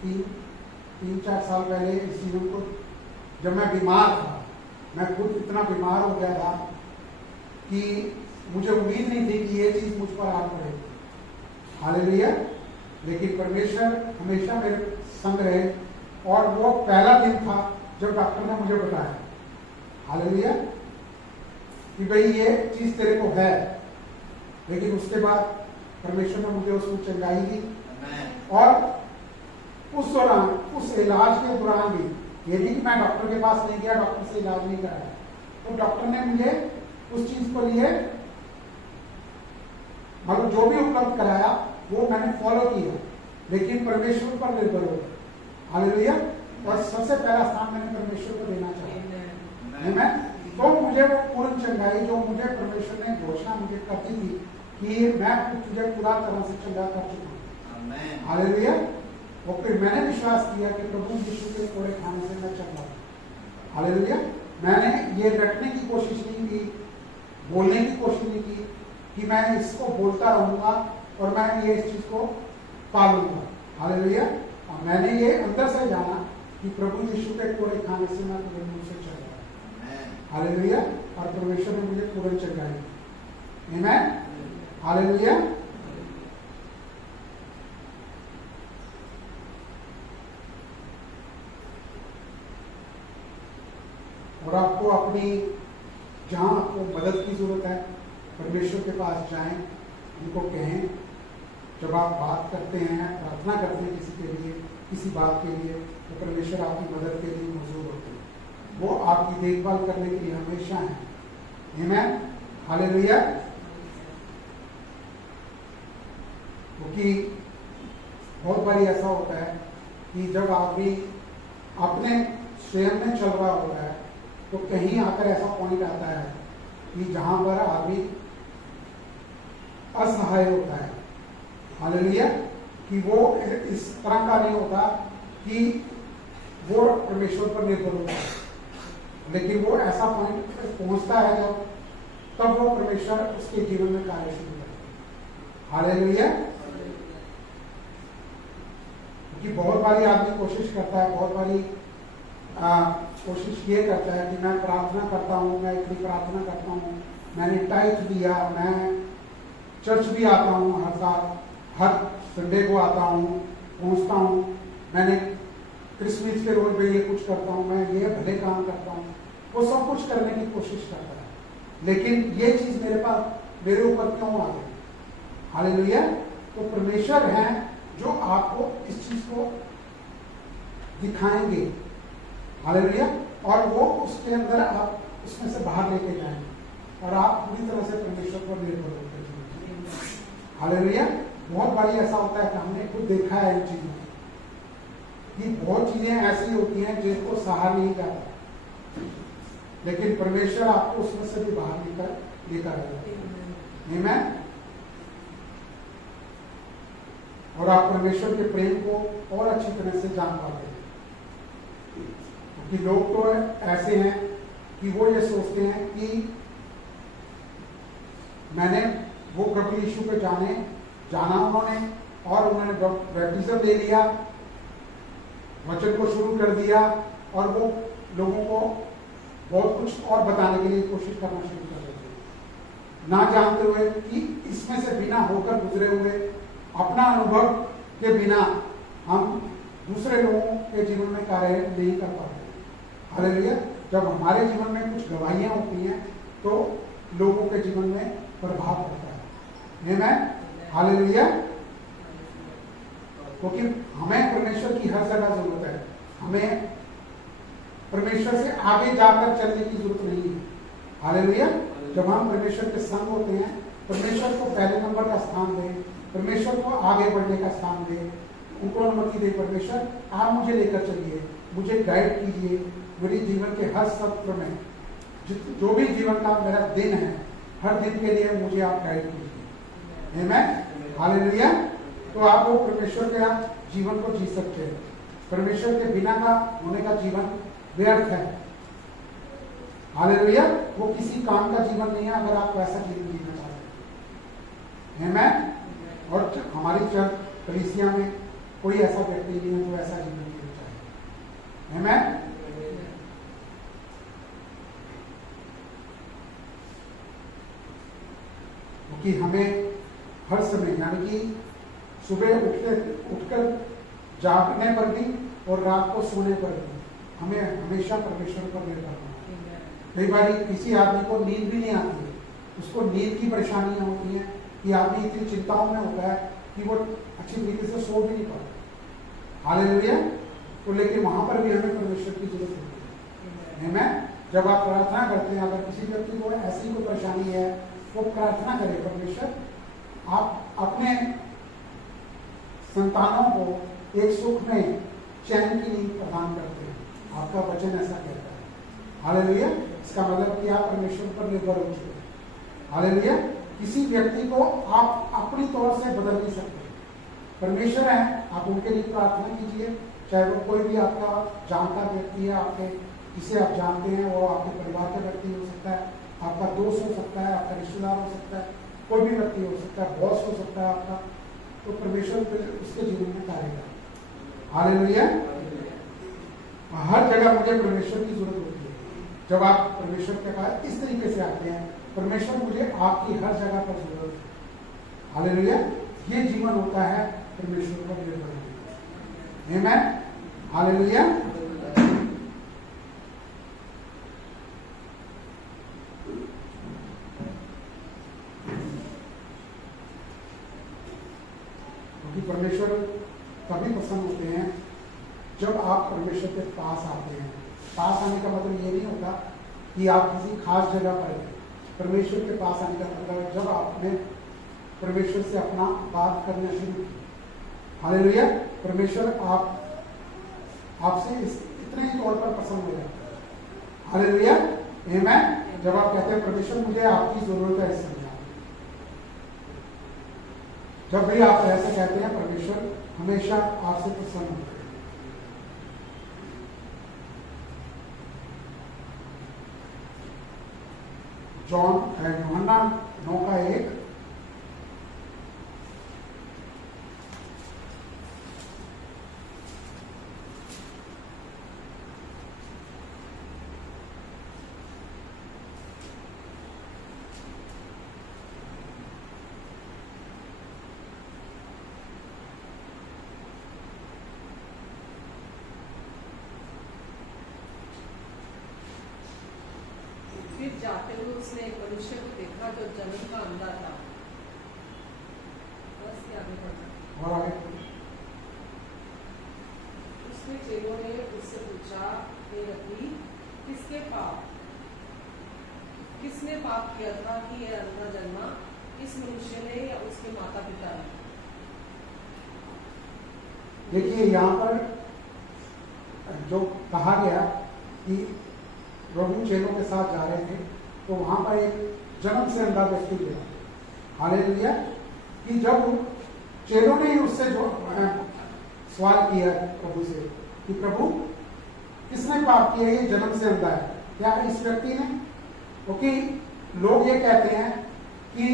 3-4 साल पहले इस जीवन को, जब मैं बीमार था, मैं खुद इतना बीमार हो गया था कि मुझे उम्मीद नहीं थी कि ये चीज मुझ पर आ पड़ेगी। हालेलुया। लेकिन परमेश्वर हमेशा मेरे संग रहे और वो पहला दिन था जब डॉक्टर ने मुझे बताया, हालेलुया, कि भाई ये चीज तेरे को है। लेकिन उसके बाद परमेश्वर ने मुझे उसमें चंगाई दी और उस दौरान, उस इलाज के दौरान भी, ये नहीं कि मैं डॉक्टर के पास नहीं गया, डॉक्टर से इलाज नहीं कराया, तो डॉक्टर ने मुझे उस चीज को लिए मतलब जो भी उपलब्ध कराया वो मैंने फॉलो किया, लेकिन परमेश्वर पर निर्भर हो। हालेलुया। और सबसे पहला स्थान मैंने परमेश्वर को देना चाहा। तो मुझे वो पूर्ण चंगाई जो मुझे परमेश्वर ने घोषणा मुझे करती थी कि मैं तुझे पूरा तरह से चंगा कर चुका हूँ। हालेलुया। और फिर मैंने विश्वास किया कि प्रभु यीशु के कोड़े खाने से मैं चंगा हूँ। हालेलुया। मैंने ये रखने की कोशिश नहीं की, बोलने की कोशिश नहीं की कि मैं इसको बोलता रहूंगा और मैं ये इस चीज को पालूंगा। हालेलुया। और मैंने ये अंदर से जाना कि प्रभु यीशु के कोड़े खाने से मैं पूरे मुंह से चल रहा। हालेलुया। और परमेश्वर ने मुझे पूर्ण चंगाई। आमीन। हालेलुया। और आपको अपनी जहां आपको मदद की जरूरत है परमेश्वर के पास जाएं, उनको कहें। जब आप बात करते हैं, प्रार्थना करते हैं किसी के लिए, किसी बात के लिए, तो परमेश्वर आपकी मदद के लिए मौजूद होते हैं। वो आपकी देखभाल करने के लिए हमेशा है। आमीन। हालेलुया। क्योंकि बहुत बारी ऐसा होता है कि जब आदमी अपने स्वयं में चल रहा होता है तो कहीं आकर ऐसा पॉइंट आता है कि जहां पर आदमी असहाय होता है। हालेलुया। कि वो इस तरह का नहीं होता कि वो परमेश्वर पर निर्भर होता है, लेकिन वो ऐसा पॉइंट पहुंचता है जब तब वो परमेश्वर उसके जीवन में कार्य शुरू करता है। हालेलुया। क्योंकि बहुत बारी आदमी कोशिश करता है, बहुत बारी कोशिश ये करता है कि मैं प्रार्थना करता हूँ, मैं इतनी प्रार्थना करता हूँ, मैंने टाइट दिया, मैं चर्च भी आता हूँ हर साल, हर संडे को आता हूँ, पहुँचता हूँ, मैंने क्रिसमस के रोज पे ये कुछ करता हूँ, मैं ये भले काम करता हूँ। वो सब कुछ करने की कोशिश करता है, लेकिन ये चीज मेरे ऊपर क्यों आ गई? हालेलुया। तो परमेश्वर है जो आपको इस चीज को दिखाएंगे। हालेलुया। और वो उसके अंदर आप उसमें से बाहर लेके जाएंगे और आप पूरी तरह से परमेश्वर पर निर्भर होते हैं। हालेलुया। बहुत बारी ऐसा होता है कि हमने खुद देखा है इन चीजों कि बहुत चीजें ऐसी होती हैं जिनको सहा नहीं जाता, लेकिन परमेश्वर आपको उसमें से भी बाहर लेकर आएगा। आमीन। और आप परमेश्वर के प्रेम को और अच्छी तरह से जान पाते हैं। कि लोग तो ऐसे हैं कि वो ये सोचते हैं कि मैंने वो प्रभु यीशु को जाना उन्होंने और उन्होंने बैप्टिज्म ले लिया, वचन को शुरू कर दिया और वो लोगों को बहुत कुछ और बताने के लिए कोशिश करना शुरू कर देते हैं, ना जानते हुए कि इसमें से बिना होकर गुजरे हुए अपना अनुभव के बिना हम दूसरे लोगों के जीवन में कार्य नहीं कर पाते। हालेलुया। जब हमारे जीवन में कुछ गवाहियां होती हैं तो लोगों के जीवन में प्रभाव पड़ता है। आमीन। हालेलुया। क्योंकि हमें परमेश्वर की हर जगह जरूरत है, हमें परमेश्वर से आगे जाकर चलने की जरूरत नहीं है। हालेलुया। जब हम परमेश्वर के संग होते हैं, परमेश्वर को पहले नंबर का स्थान दें, परमेश्वर को आगे बढ़ने का स्थान दें, उनको अनुमति दें, परमेश्वर आप मुझे लेकर चलिए, मुझे गाइड कीजिए, मेरे जीवन के हर सत्र में जो भी जीवन का मेरा दिन है, हर दिन के लिए मुझे आप गाइड कीजिए। आमीन। हालेलुया। तो आप वो परमेश्वर के आप जीवन को जी सकते हैं। परमेश्वर के बिना का होने का जीवन व्यर्थ है। हालेलुया। वो किसी काम का जीवन नहीं है अगर आप वैसा जीवन जीना चाहते हैं। आमीन। और हमारी चर्च कलीसिया में कोई ऐसा व्यक्ति नहीं है जो ऐसा जीवन जीना चाहे। आमीन। कि हमें हर समय यानी कि सुबह उठकर जागने पर भी और रात को सोने पर भी हमें हमेशा परमेश्वर पर निर्भर होना। कई बार किसी आदमी को नींद भी नहीं आती है, उसको नींद की परेशानियां होती हैं कि आदमी इतनी चिंताओं में होता है कि वो अच्छी तरीके से सो भी नहीं पाता। हालेलुया। तो लेकिन वहां पर भी हमें परमेश्वर की जरूरत होती है। आमीन। जब आप प्रार्थना करते हैं, अगर किसी व्यक्ति को ऐसी कोई परेशानी है, वो प्रार्थना करे, परमेश्वर आप अपने संतानों को एक सुख में चैन की नींद प्रदान करते हैं। आपका वचन ऐसा कहता है। हालेलुया। इसका मतलब कि आप परमेश्वर पर निर्भर हो चुके हैं। हालेलुया। किसी व्यक्ति को आप अपनी तौर से बदल नहीं सकते। परमेश्वर है, आप उनके लिए प्रार्थना कीजिए, चाहे वो कोई भी आपका जानता व्यक्ति है, आपके जिसे आप जानते हैं, वो आपके परिवार का व्यक्ति हो सकता है, आपका दोस्त हो सकता है, आपका रिश्तेदार हो सकता है, कोई भी व्यक्ति हो सकता है, बॉस हो सकता है आपका। तो परमेश्वर उसके जीवन में कार्य करेगा। हालेलुया। हर जगह मुझे परमेश्वर की जरूरत होती है। जब आप परमेश्वर के पास इस तरीके से आते हैं, परमेश्वर मुझे आपकी हर जगह पर जरूरत है। हालेलुया। ये जीवन होता है परमेश्वर पर निर्भर होने का। आमीन। हालेलुया। क्योंकि परमेश्वर तभी प्रसन्न होते हैं जब आप परमेश्वर के पास आते हैं। पास आने का मतलब ये नहीं होता कि आप किसी खास जगह पर हैं। परमेश्वर के पास आने का मतलब है जब आपने परमेश्वर से अपना बात करना शुरू की। हालेलुया। परमेश्वर आपसे इतने ही तौर पर प्रसन्न हो जाता है। हालेलुया। आमीन। जब आप कहते हैं परमेश्वर मुझे आपकी जरूरत है इस समय, जब भी आप ऐसे कहते हैं, परमेश्वर हमेशा आपसे प्रसन्न होता है। यूहन्ना 9:1। फिर जाते हुए उसने एक मनुष्य को देखा जो जमीन का अंधा था। बस ये आगे बढ़ना। और आगे उसके चेलों ने उससे पूछा, हे रब्बी, किसने पाप किया था कि यह अंधा जन्मा, इस मनुष्य ने या उसके माता पिता ने? देखिए यहाँ पर जो कहा गया कि प्रभु चेलों के साथ जा रहे थे, तो वहां पर एक जन्म से अंधा व्यक्ति गया। हालेलुया। कि जब चेलों ने उससे जो सवाल किया प्रभु से कि प्रभु किसने पाप किया, ये जन्म से अंधा है, क्या इस व्यक्ति ने? क्योंकि लोग ये कहते हैं कि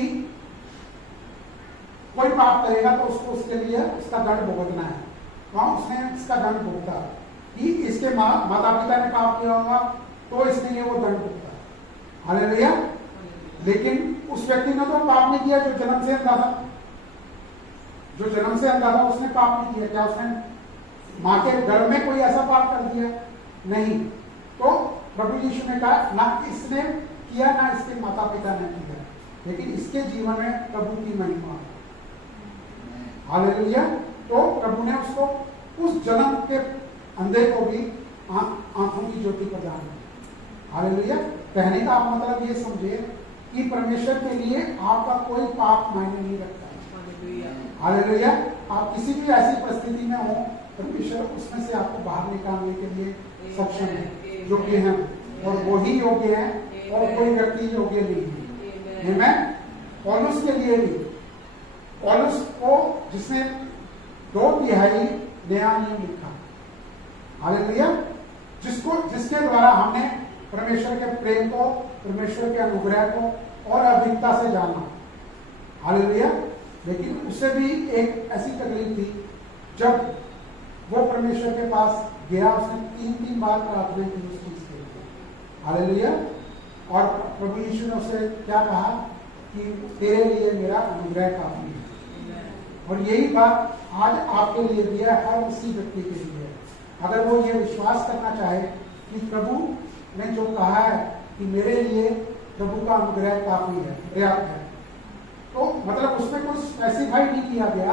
कोई पाप करेगा तो उसको उसके लिए उसका दंड भुगतना है। वहां उसने इसका दंड भुगता कि इसके माता पिता ने पाप किया होगा तो इसलिए वो दंड भुगता है। हालेलुया। लेकिन उस व्यक्ति ने तो पाप नहीं किया जो जन्म से अंधा था। जो जन्म से अंधा था उसने पाप नहीं किया। क्या उसने माँ के गर्भ में कोई ऐसा पाप कर दिया? नहीं। तो प्रभु यीशु ने कहा ना इसने किया ना इसके माता पिता ने किया, लेकिन इसके जीवन में प्रभु की महिमा है। हालेलुया। तो प्रभु ने उसको उस जन्म के अंधे को भी आंखों की ज्योति प्रदान की। हालेलुया। कहने का आप मतलब ये समझे कि परमेश्वर के लिए आपका कोई पाप मायने नहीं रखता है। हालेलुया। आप किसी भी ऐसी परिस्थिति में हो, परमेश्वर उसमें से आपको बाहर निकालने के लिए सक्षम है, योग्य है, और वो ही योग्य है और कोई व्यक्ति योग्य नहीं है। आमीन। पौलुस के लिए भी, पौलुस को जिसने 2/3 नया नियम लिखा, हालेलुया, जिसके द्वारा हमने परमेश्वर के प्रेम को, परमेश्वर के अनुग्रह को और अधिकता से जाना। हालेलुया। लेकिन उससे भी एक ऐसी तकलीफ थी, जब वो परमेश्वर के पास गया, उसने 3 बार प्रार्थना की उस चीज के लिए। हालेलुया। और प्रभु यीशु ने उसे क्या कहा कि तेरे लिए मेरा अनुग्रह काफी है। और यही बात आज आपके लिए भी है, हर उसी व्यक्ति के लिए है। अगर वो ये विश्वास करना चाहे कि प्रभु ने जो कहा है कि मेरे लिए प्रभु का अनुग्रह काफी है, पर्याप्त है, तो मतलब उसमें कोई स्पेसिफाई नहीं किया गया,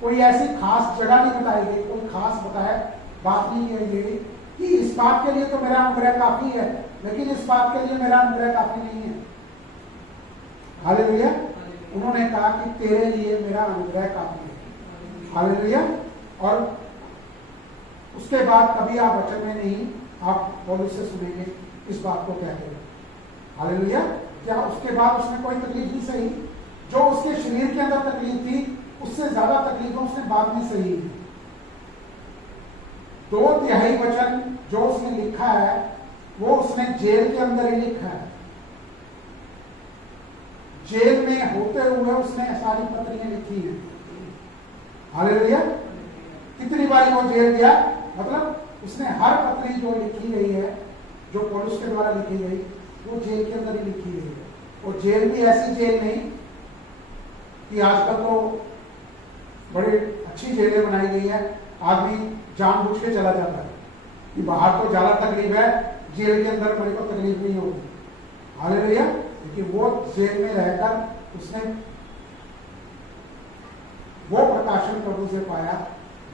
कोई ऐसी खास जगह नहीं बताई गई, कोई खास बताया बात नहीं की गई कि इस बात के लिए तो मेरा अनुग्रह काफी है, लेकिन इस बात के लिए मेरा अनुग्रह काफी नहीं है। हालेलुया। उन्होंने कहा कि तेरे लिए मेरा अनुग्रह काफी है। हालेलुया। और उसके बाद कभी आप वचन में नहीं आप पौलुस से सुनेंगे इस बात को कहते हैं। हालेलुया। क्या उसके बाद उसने कोई तकलीफ नहीं सही? जो उसके शरीर के अंदर तकलीफ थी उससे ज्यादा तकलीफें उसने बाद में सही। 2/3 वचन जो उसने लिखा है वो उसने जेल के अंदर ही लिखा है। जेल में होते हुए उसने सारी पत्रियां लिखी हैं। हालेलुया। कितनी बार वो जेल गया, मतलब उसने हर पत्री जो लिखी गई है, जो पौलुस के द्वारा लिखी गई, वो जेल के अंदर ही लिखी गई है। और जेल भी ऐसी जेल नहीं कि आजकल तो बड़ी अच्छी जेलें बनाई गई है, आदमी जानबूझ के चला जाता है कि बाहर तो ज्यादा तकलीफ है, जेल के अंदर मेरे को तकलीफ नहीं होगी। हालेलुया। लेकिन वो जेल में रहकर उसने वो प्रकाशन प्रभु से पाया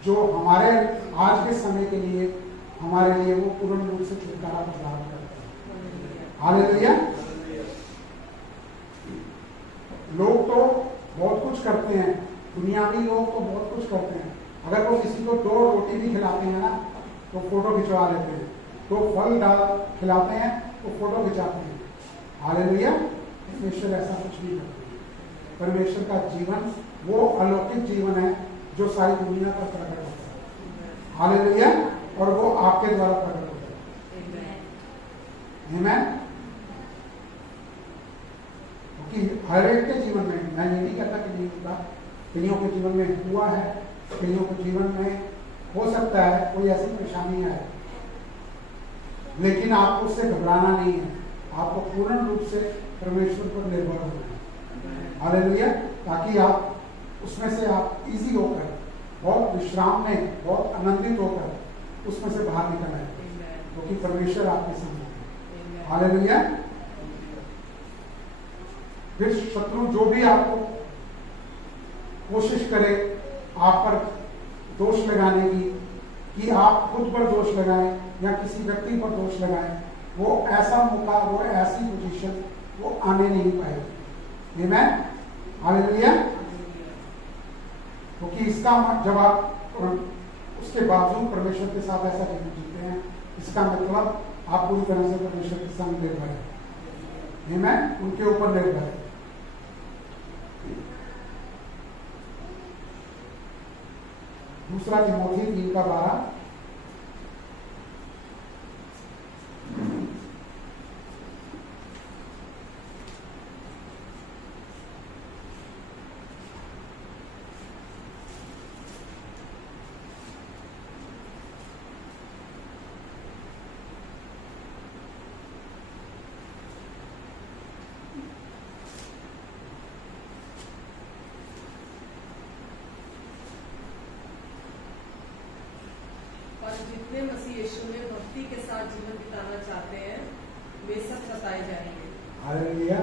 जो हमारे आज के समय के लिए हमारे लिए वो पूर्ण रूप से छुटकारा प्रदान करता है। हालेलुया। लोग तो बहुत कुछ करते हैं, दुनियावी लोग तो बहुत कुछ करते हैं। अगर वो किसी को 2 रोटी भी खिलाते हैं ना तो फोटो खिंचवा लेते हैं, 2 फल डाल खिलाते हैं तो फोटो खिंचाते हैं। हालेलुया। परमेश्वर ऐसा कुछ नहीं करते। परमेश्वर का जीवन वो अलौकिक जीवन है जो सारी दुनिया पर प्रकट होता है। हालेलुया। और वो आपके द्वारा प्रकट होता है। आमीन। क्योंकि हर एक के जीवन में, मैं ये नहीं कहता कि नहीं होता, कईयों के जीवन में हुआ है, कईयों के जीवन में हो सकता है कोई ऐसी परेशानी आए, लेकिन आपको उससे घबराना नहीं है। आपको पूर्ण रूप से परमेश्वर पर निर्भर होना है। हालेलुया। ताकि आप उसमें से आप इजी होकर, बहुत विश्राम में, बहुत आनंदित होकर उसमें से बाहर निकल आए, क्योंकि परमेश्वर आपके सामने है। हालेलुया। फिर शत्रु जो भी आपको कोशिश करे आप पर दोष लगाने की, कि आप खुद पर दोष लगाएं या किसी व्यक्ति पर दोष लगाएं, वो ऐसा मौका, वो ऐसी पोजीशन वो आने नहीं पाएगी। आमीन। हालेलुया। क्योंकि इसका जब आप उसके बावजूद परमेश्वर के साथ ऐसा जीवन जीते हैं, इसका मतलब आप पूरी तरह से परमेश्वर के संग निर्भर है। आमीन। उनके ऊपर निर्भर है। दूसरा तिमोथी 3:12। जितने मसीह यीशु में भक्ति के साथ जीवन बिताना चाहते हैं वे सब सताए जाएंगे। हालेलुया।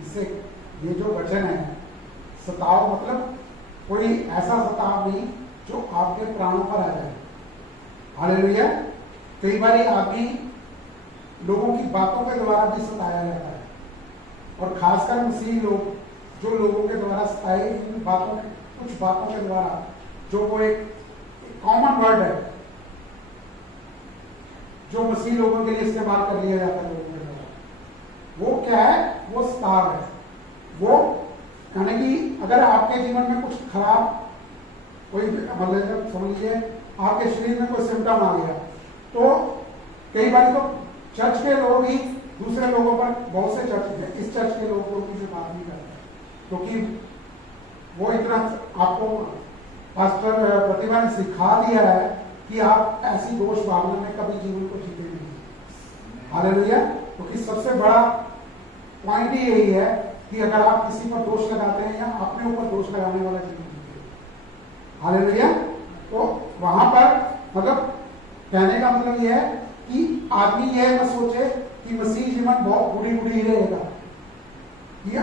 इससे ये जो वचन है, सताव मतलब कोई ऐसा सताव नहीं जो आपके प्राणों पर आ जाए। हालेलुया। कई बार आदमी लोगों की बातों के द्वारा भी सताया जाता है, और खासकर मसीह लोग जो लोगों के द्वारा सताए, इन बातों कुछ बातों के द्वारा, जो वो एक कॉमन वर्ड है जो मसीह लोगों के लिए इस्तेमाल कर लिया जाता है लोगों के द्वारा, वो क्या है? वो सताव है। वो यानी कि अगर आपके जीवन में कुछ खराब कोई मतलब समझ लीजिए आपके शरीर में कोई सिम्टम आ गया, तो कई बार तो चर्च के लोग ही दूसरे लोगों पर, बहुत से चर्च इस चर्च के लोगों की से बात नहीं करते, क्योंकि वो इतना आपको पास्टर प्रतिभा ने सिखा दिया है कि आप ऐसी दोष भावना में कभी जीवन को जीते नहीं। हालेलुया। क्योंकि सबसे बड़ा पॉइंट ही यही है कि अगर आप किसी पर दोष लगाते हैं या अपने ऊपर दोष लगाने वाला जीवन जीते हैं। हालेलुया। तो वहां पर मतलब कहने का मतलब यह है कि आदमी यह न सोचे कि मसीह जीवन बहुत बुरी बुरी ही रहेगा।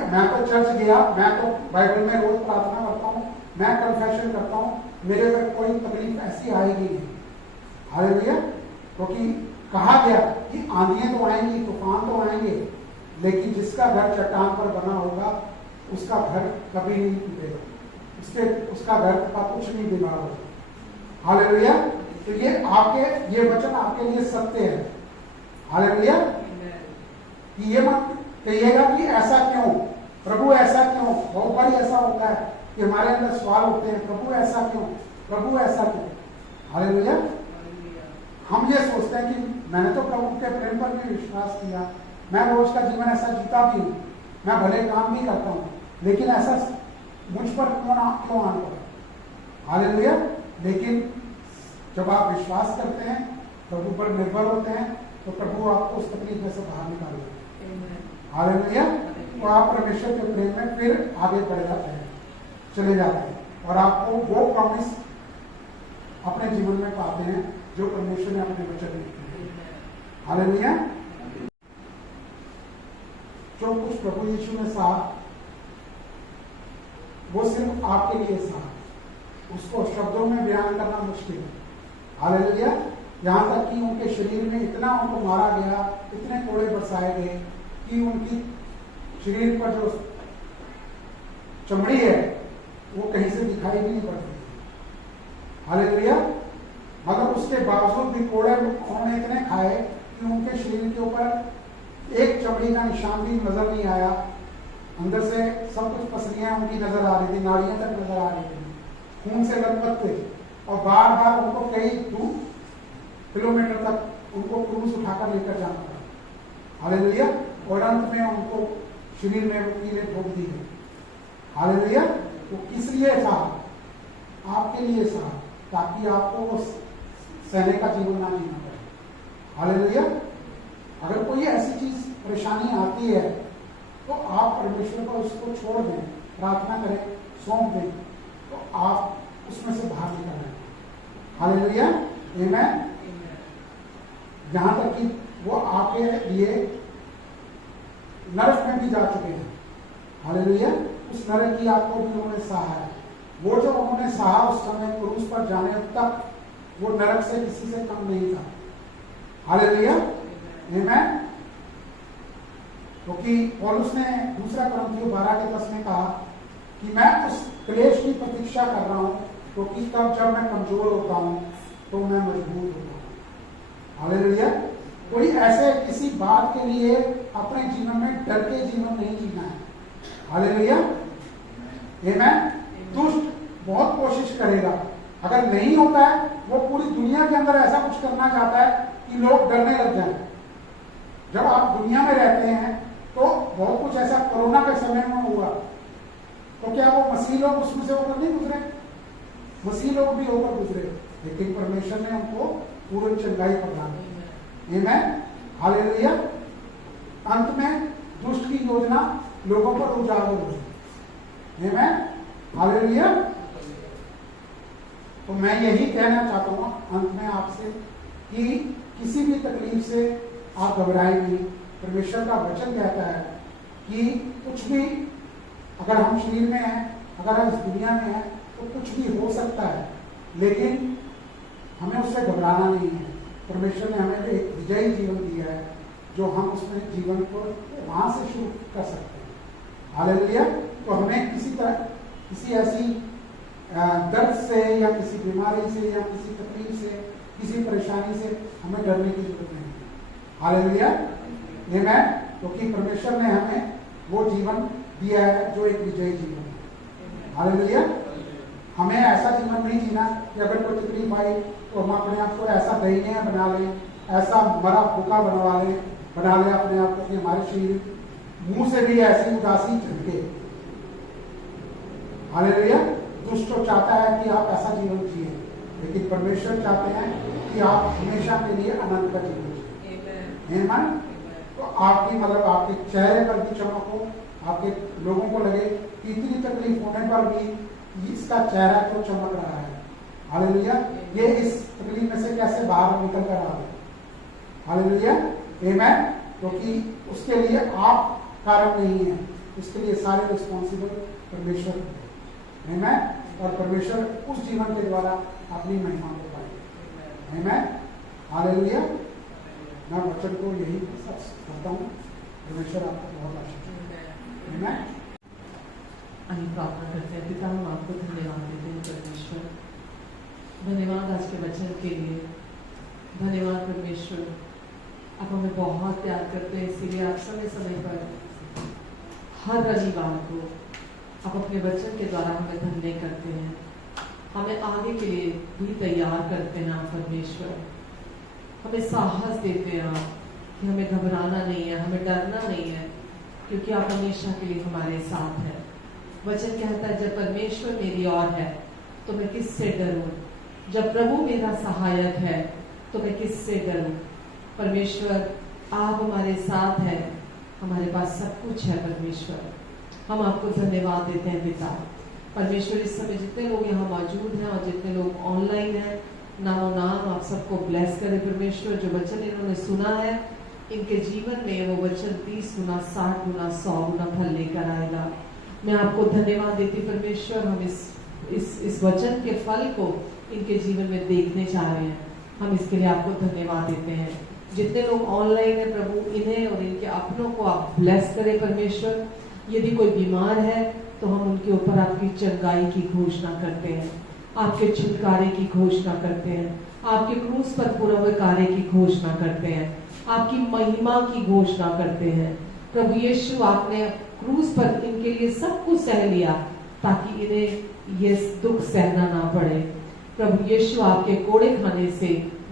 मैं तो चर्च गया, मैं तो बाइबल में रोज प्रार्थना करता हूँ, मैं कन्फेशन करता हूँ, मेरे पर कोई तकलीफ ऐसी आएगी नहीं। हालेलुया। क्योंकि कहा गया कि आंधियां तो आएंगी, तूफान तो आएंगे, लेकिन जिसका घर चट्टान पर बना होगा उसका घर कभी नहीं टूटेगा, उसका घर का कुछ नहीं बिगाड़ेगा। हालेलुया। तो ये वचन आपके लिए सत्य है। हालेलुया। कि ये मत कहिएगा कि ऐसा क्यों, प्रभु ऐसा क्यों। बहुत बार ऐसा होता है कि हमारे अंदर सवाल होते हैं, प्रभु ऐसा क्यों, प्रभु ऐसा क्यों। हालेलुया। हम ये सोचते हैं कि मैंने तो प्रभु के प्रेम पर भी विश्वास किया, मैं रोज का जीवन ऐसा जीता भी हूँ, मैं भले काम भी करता हूँ, लेकिन ऐसा मुझ पर क्यों आना पड़ा। हालेलुया। लेकिन जब आप विश्वास करते हैं, प्रभु पर निर्भर होते हैं, तो प्रभु आपको उस तकलीफ में से बाहर निकाल देते हैं। हालेलुया। तो आप परमेश्वर के प्रेम में फिर आगे बढ़ जाते हैं, चले जाते हैं, और आपको वो प्रॉमिस अपने जीवन में पाते हैं जो परमेश्वर ने अपने वचन में किए। हालेलुया। जो कुछ प्रभु यीशु ने कहा वो सिर्फ आपके लिए कहा, उसको शब्दों में बयान करना मुश्किल है। हालेलुया। यहाँ तक कि उनके शरीर में इतना उनको मारा गया, इतने कोड़े बरसाए गए कि उनकी शरीर पर जो चमड़ी है वो कहीं से दिखाई भी नहीं पड़ती। हालेलुया। मगर उसके बावजूद भी कोड़े उन्होंने इतने खाए कि उनके शरीर के ऊपर एक चमड़ी का निशान भी नजर नहीं आया। अंदर से सब कुछ पसलियां उनकी नजर आ रही थी, नाड़ियां तक नजर आ रही थी, खून से लथपथ थे, और बार बार उनको कई किलोमीटर तक उनको क्रूज उठाकर लेकर जाना पड़ा। हालेलुया। और अंत में उनको शरीर में कीले ठोक दी गई। हालेलुया। तो किस लिए था? आपके लिए था, ताकि आपको वो सहने का जीवन ना जीना पड़े। हालेलुया। अगर कोई ऐसी चीज परेशानी आती है तो आप परमेश्वर को उसको छोड़ दें, प्रार्थना करें, सौंप दें, तो आप उसमें से बाहर निकल आए। हालेलुया। आमीन। जहां तक कि वो आपके लिए नरक में भी जा चुके हैं। हालेलुया। उस नरक की आपको भी उन्होंने सहा है। वो जो उन्होंने सहा उस समय क्रूस पर जाने तक, वो नरक से किसी से कम नहीं था। हालेलुया। आमीन। क्योंकि पौलुस ने दूसरा कुरिन्थियों 12:10 में कहा कि मैं उस क्लेश की प्रतीक्षा कर रहा हूं, क्योंकि तब जब मैं कमजोर होता हूं तो मैं मजबूत होता हूं। हालेलुया। कोई ऐसे किसी बात के लिए अपने जीवन में डर के जीवन नहीं जीना है। हालेलुया। आमीन। दुष्ट बहुत कोशिश करेगा, अगर नहीं होता है वो पूरी दुनिया के अंदर ऐसा कुछ करना चाहता है कि लोग डरने लग जाएं। जब आप दुनिया में रहते हैं तो बहुत कुछ ऐसा कोरोना के समय में हुआ, तो क्या वो मसीह लोग उसमें से होकर नहीं गुजरे? मसीह लोग भी होकर गुजरे, लेकिन परमेश्वर ने उनको पूर्ण चंगाई प्रदान की। आमीन। हालेलुया। अंत में दुष्ट की योजना लोगों पर उजागर हुई। आमीन। हालेलुया। तो मैं यही कहना चाहता हूँ अंत में आपसे कि किसी भी तकलीफ से आप घबराएंगे। परमेश्वर का वचन कहता है कि कुछ भी, अगर हम शरीर में हैं, अगर हम इस दुनिया में हैं, तो कुछ भी हो सकता है, लेकिन हमें उससे घबराना नहीं है। परमेश्वर ने हमें एक विजयी जीवन दिया है, जो हम उसमें जीवन को वहां से शुरू कर सकते हैं। हालेलुया। तो हमें किसी ऐसी दर्द से या किसी बीमारी से या किसी तकलीफ से, किसी परेशानी से हमें डरने की जरूरत नहीं है। हालेलुया। आमीन। क्योंकि परमेश्वर ने हमें वो जीवन दिया है जो एक विजयी जीवन है। हालेलुया। हमें ऐसा जीवन नहीं जीना कि अगर कोई तकलीफ आई तो हम अपने आप को ऐसा दयनीय बना लें, ऐसा मरा फूका बना लें अपने आप को कि हमारे शरीर मुंह से भी ऐसी उदासी झलके। हालेलुया। दुष्ट चाहता है कि आप ऐसा जीवन जिए, लेकिन परमेश्वर चाहते हैं कि आप हमेशा के लिए अनंत का जीवन जिए। आमीन। तो आपकी मतलब आपके चेहरे पर भी चमक हो, आपके लोगों को लगे कि इतनी तकलीफ होने पर भी इसका चेहरा क्यों चमक रहा है। हालेलुया, ये इस तकलीफ में से कैसे बाहर निकल कर आ गए। हालेलुया, आमेन। क्योंकि उसके लिए आप कारण नहीं है, उसके लिए सारे रिस्पॉन्सिबल परमेश्वर है। आमेन। और परमेश्वर उस जीवन के द्वारा अपनी महिमा को पाएंगे। आमेन, हालेलुया। मैं वचन को यही करता हूँ। परमेश्वर आपको बहुत आशीष दे। आमेन। आइए प्रार्थना करते हैं। पिता, हम आपको धन्यवाद देते हैं परमेश्वर। धन्यवाद आज के वचन के लिए। धन्यवाद परमेश्वर, आप हमें बहुत प्यार करते हैं, इसीलिए आप समय समय पर हर रविवार को आप अपने वचन के द्वारा हमें धन्य करते हैं, हमें आगे के लिए भी तैयार करते हैं। आप परमेश्वर हमें साहस देते हैं आप कि हमें घबराना नहीं है, हमें डरना नहीं है, क्योंकि आप हमेशा के लिए हमारे साथ हैं। वचन कहता है, जब परमेश्वर मेरी ओर है तो मैं किससे डरूं। जब प्रभु मेरा सहायक है तो मैं किससे डरूं। परमेश्वर आप हमारे साथ हैं, हमारे पास सब कुछ है। परमेश्वर हम आपको धन्यवाद देते हैं पिता। परमेश्वर इस समय जितने लोग यहाँ मौजूद हैं और जितने लोग ऑनलाइन हैं, नामो नाम आप सबको ब्लेस करें परमेश्वर। जो वचन इन्होंने सुना है, इनके जीवन में वो वचन 30 गुना 60 गुना 100 गुना फल लेकर आएगा। मैं आपको धन्यवाद देती परमेश्वर। हम इस वचन के फल को इनके जीवन में देखने जा रहे हैं। हम इसके लिए आपको धन्यवाद देते हैं। जितने लोग ऑनलाइन है प्रभु, इन्हें और इनके अपनों को आप ब्लेस करें परमेश्वर। यदि कोई बीमार है तो हम उनके ऊपर आपकी चंगाई की घोषणा करते हैं, आपके छुटकारे की घोषणा करते हैं, आपके क्रूस पर पूरे हुए कार्य की घोषणा करते हैं, आपकी महिमा की घोषणा करते हैं। प्रभु यीशु, आपने क्रूस पर इनके लिए सब कुछ सह लिया ताकि इन्हें ये दुख सहना ना पड़े। प्रभु यीशु, आपके कोड़े खाने से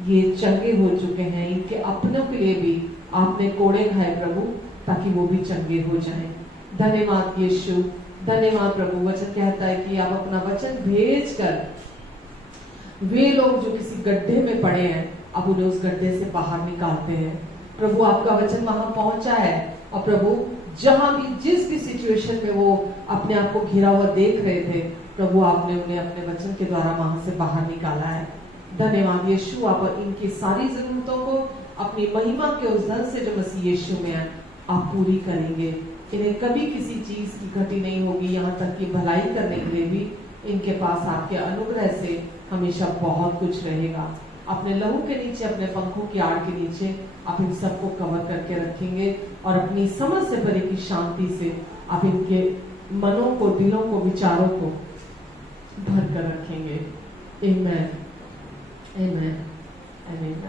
ये चंगे हो चुके हैं। इनके अपनों के लिए भी आपने कोड़े खाए प्रभु, ताकि वो भी चंगे हो जाएं। धन्यवाद यीशु, धन्यवाद प्रभु। वचन कहता है कि आप अपना वचन भेजकर वे लोग जो किसी गड्ढे में पड़े हैं, अब उन्हें उस गड्ढे से बाहर निकालते हैं। प्रभु आपका वचन वहां पहुंचा है और प्रभु जहां भी जिस भी सिचुएशन में वो अपने आप को घिरा हुआ देख रहे थे, प्रभु आपने उन्हें अपने वचन के द्वारा वहां से बाहर निकाला है। धन्यवाद यीशु, आप इनकी सारी जरूरतों को अपनी महिमा के उस धन से जो मसीह यीशु में है आप पूरी करेंगे। इन्हें कभी किसी चीज की घटी नहीं होगी, यहाँ तक कि भलाई करने के लिए भी इनके पास आपके अनुग्रह से हमेशा बहुत कुछ रहेगा। अपने लहू के नीचे, अपने पंखों की आड़ के नीचे आप इन सबको कवर करके रखेंगे और अपनी समझ से परे की शांति से आप इनके मनों को, दिलों को, विचारों को भर कर रखेंगे। आमेन, आमेन, आमेन।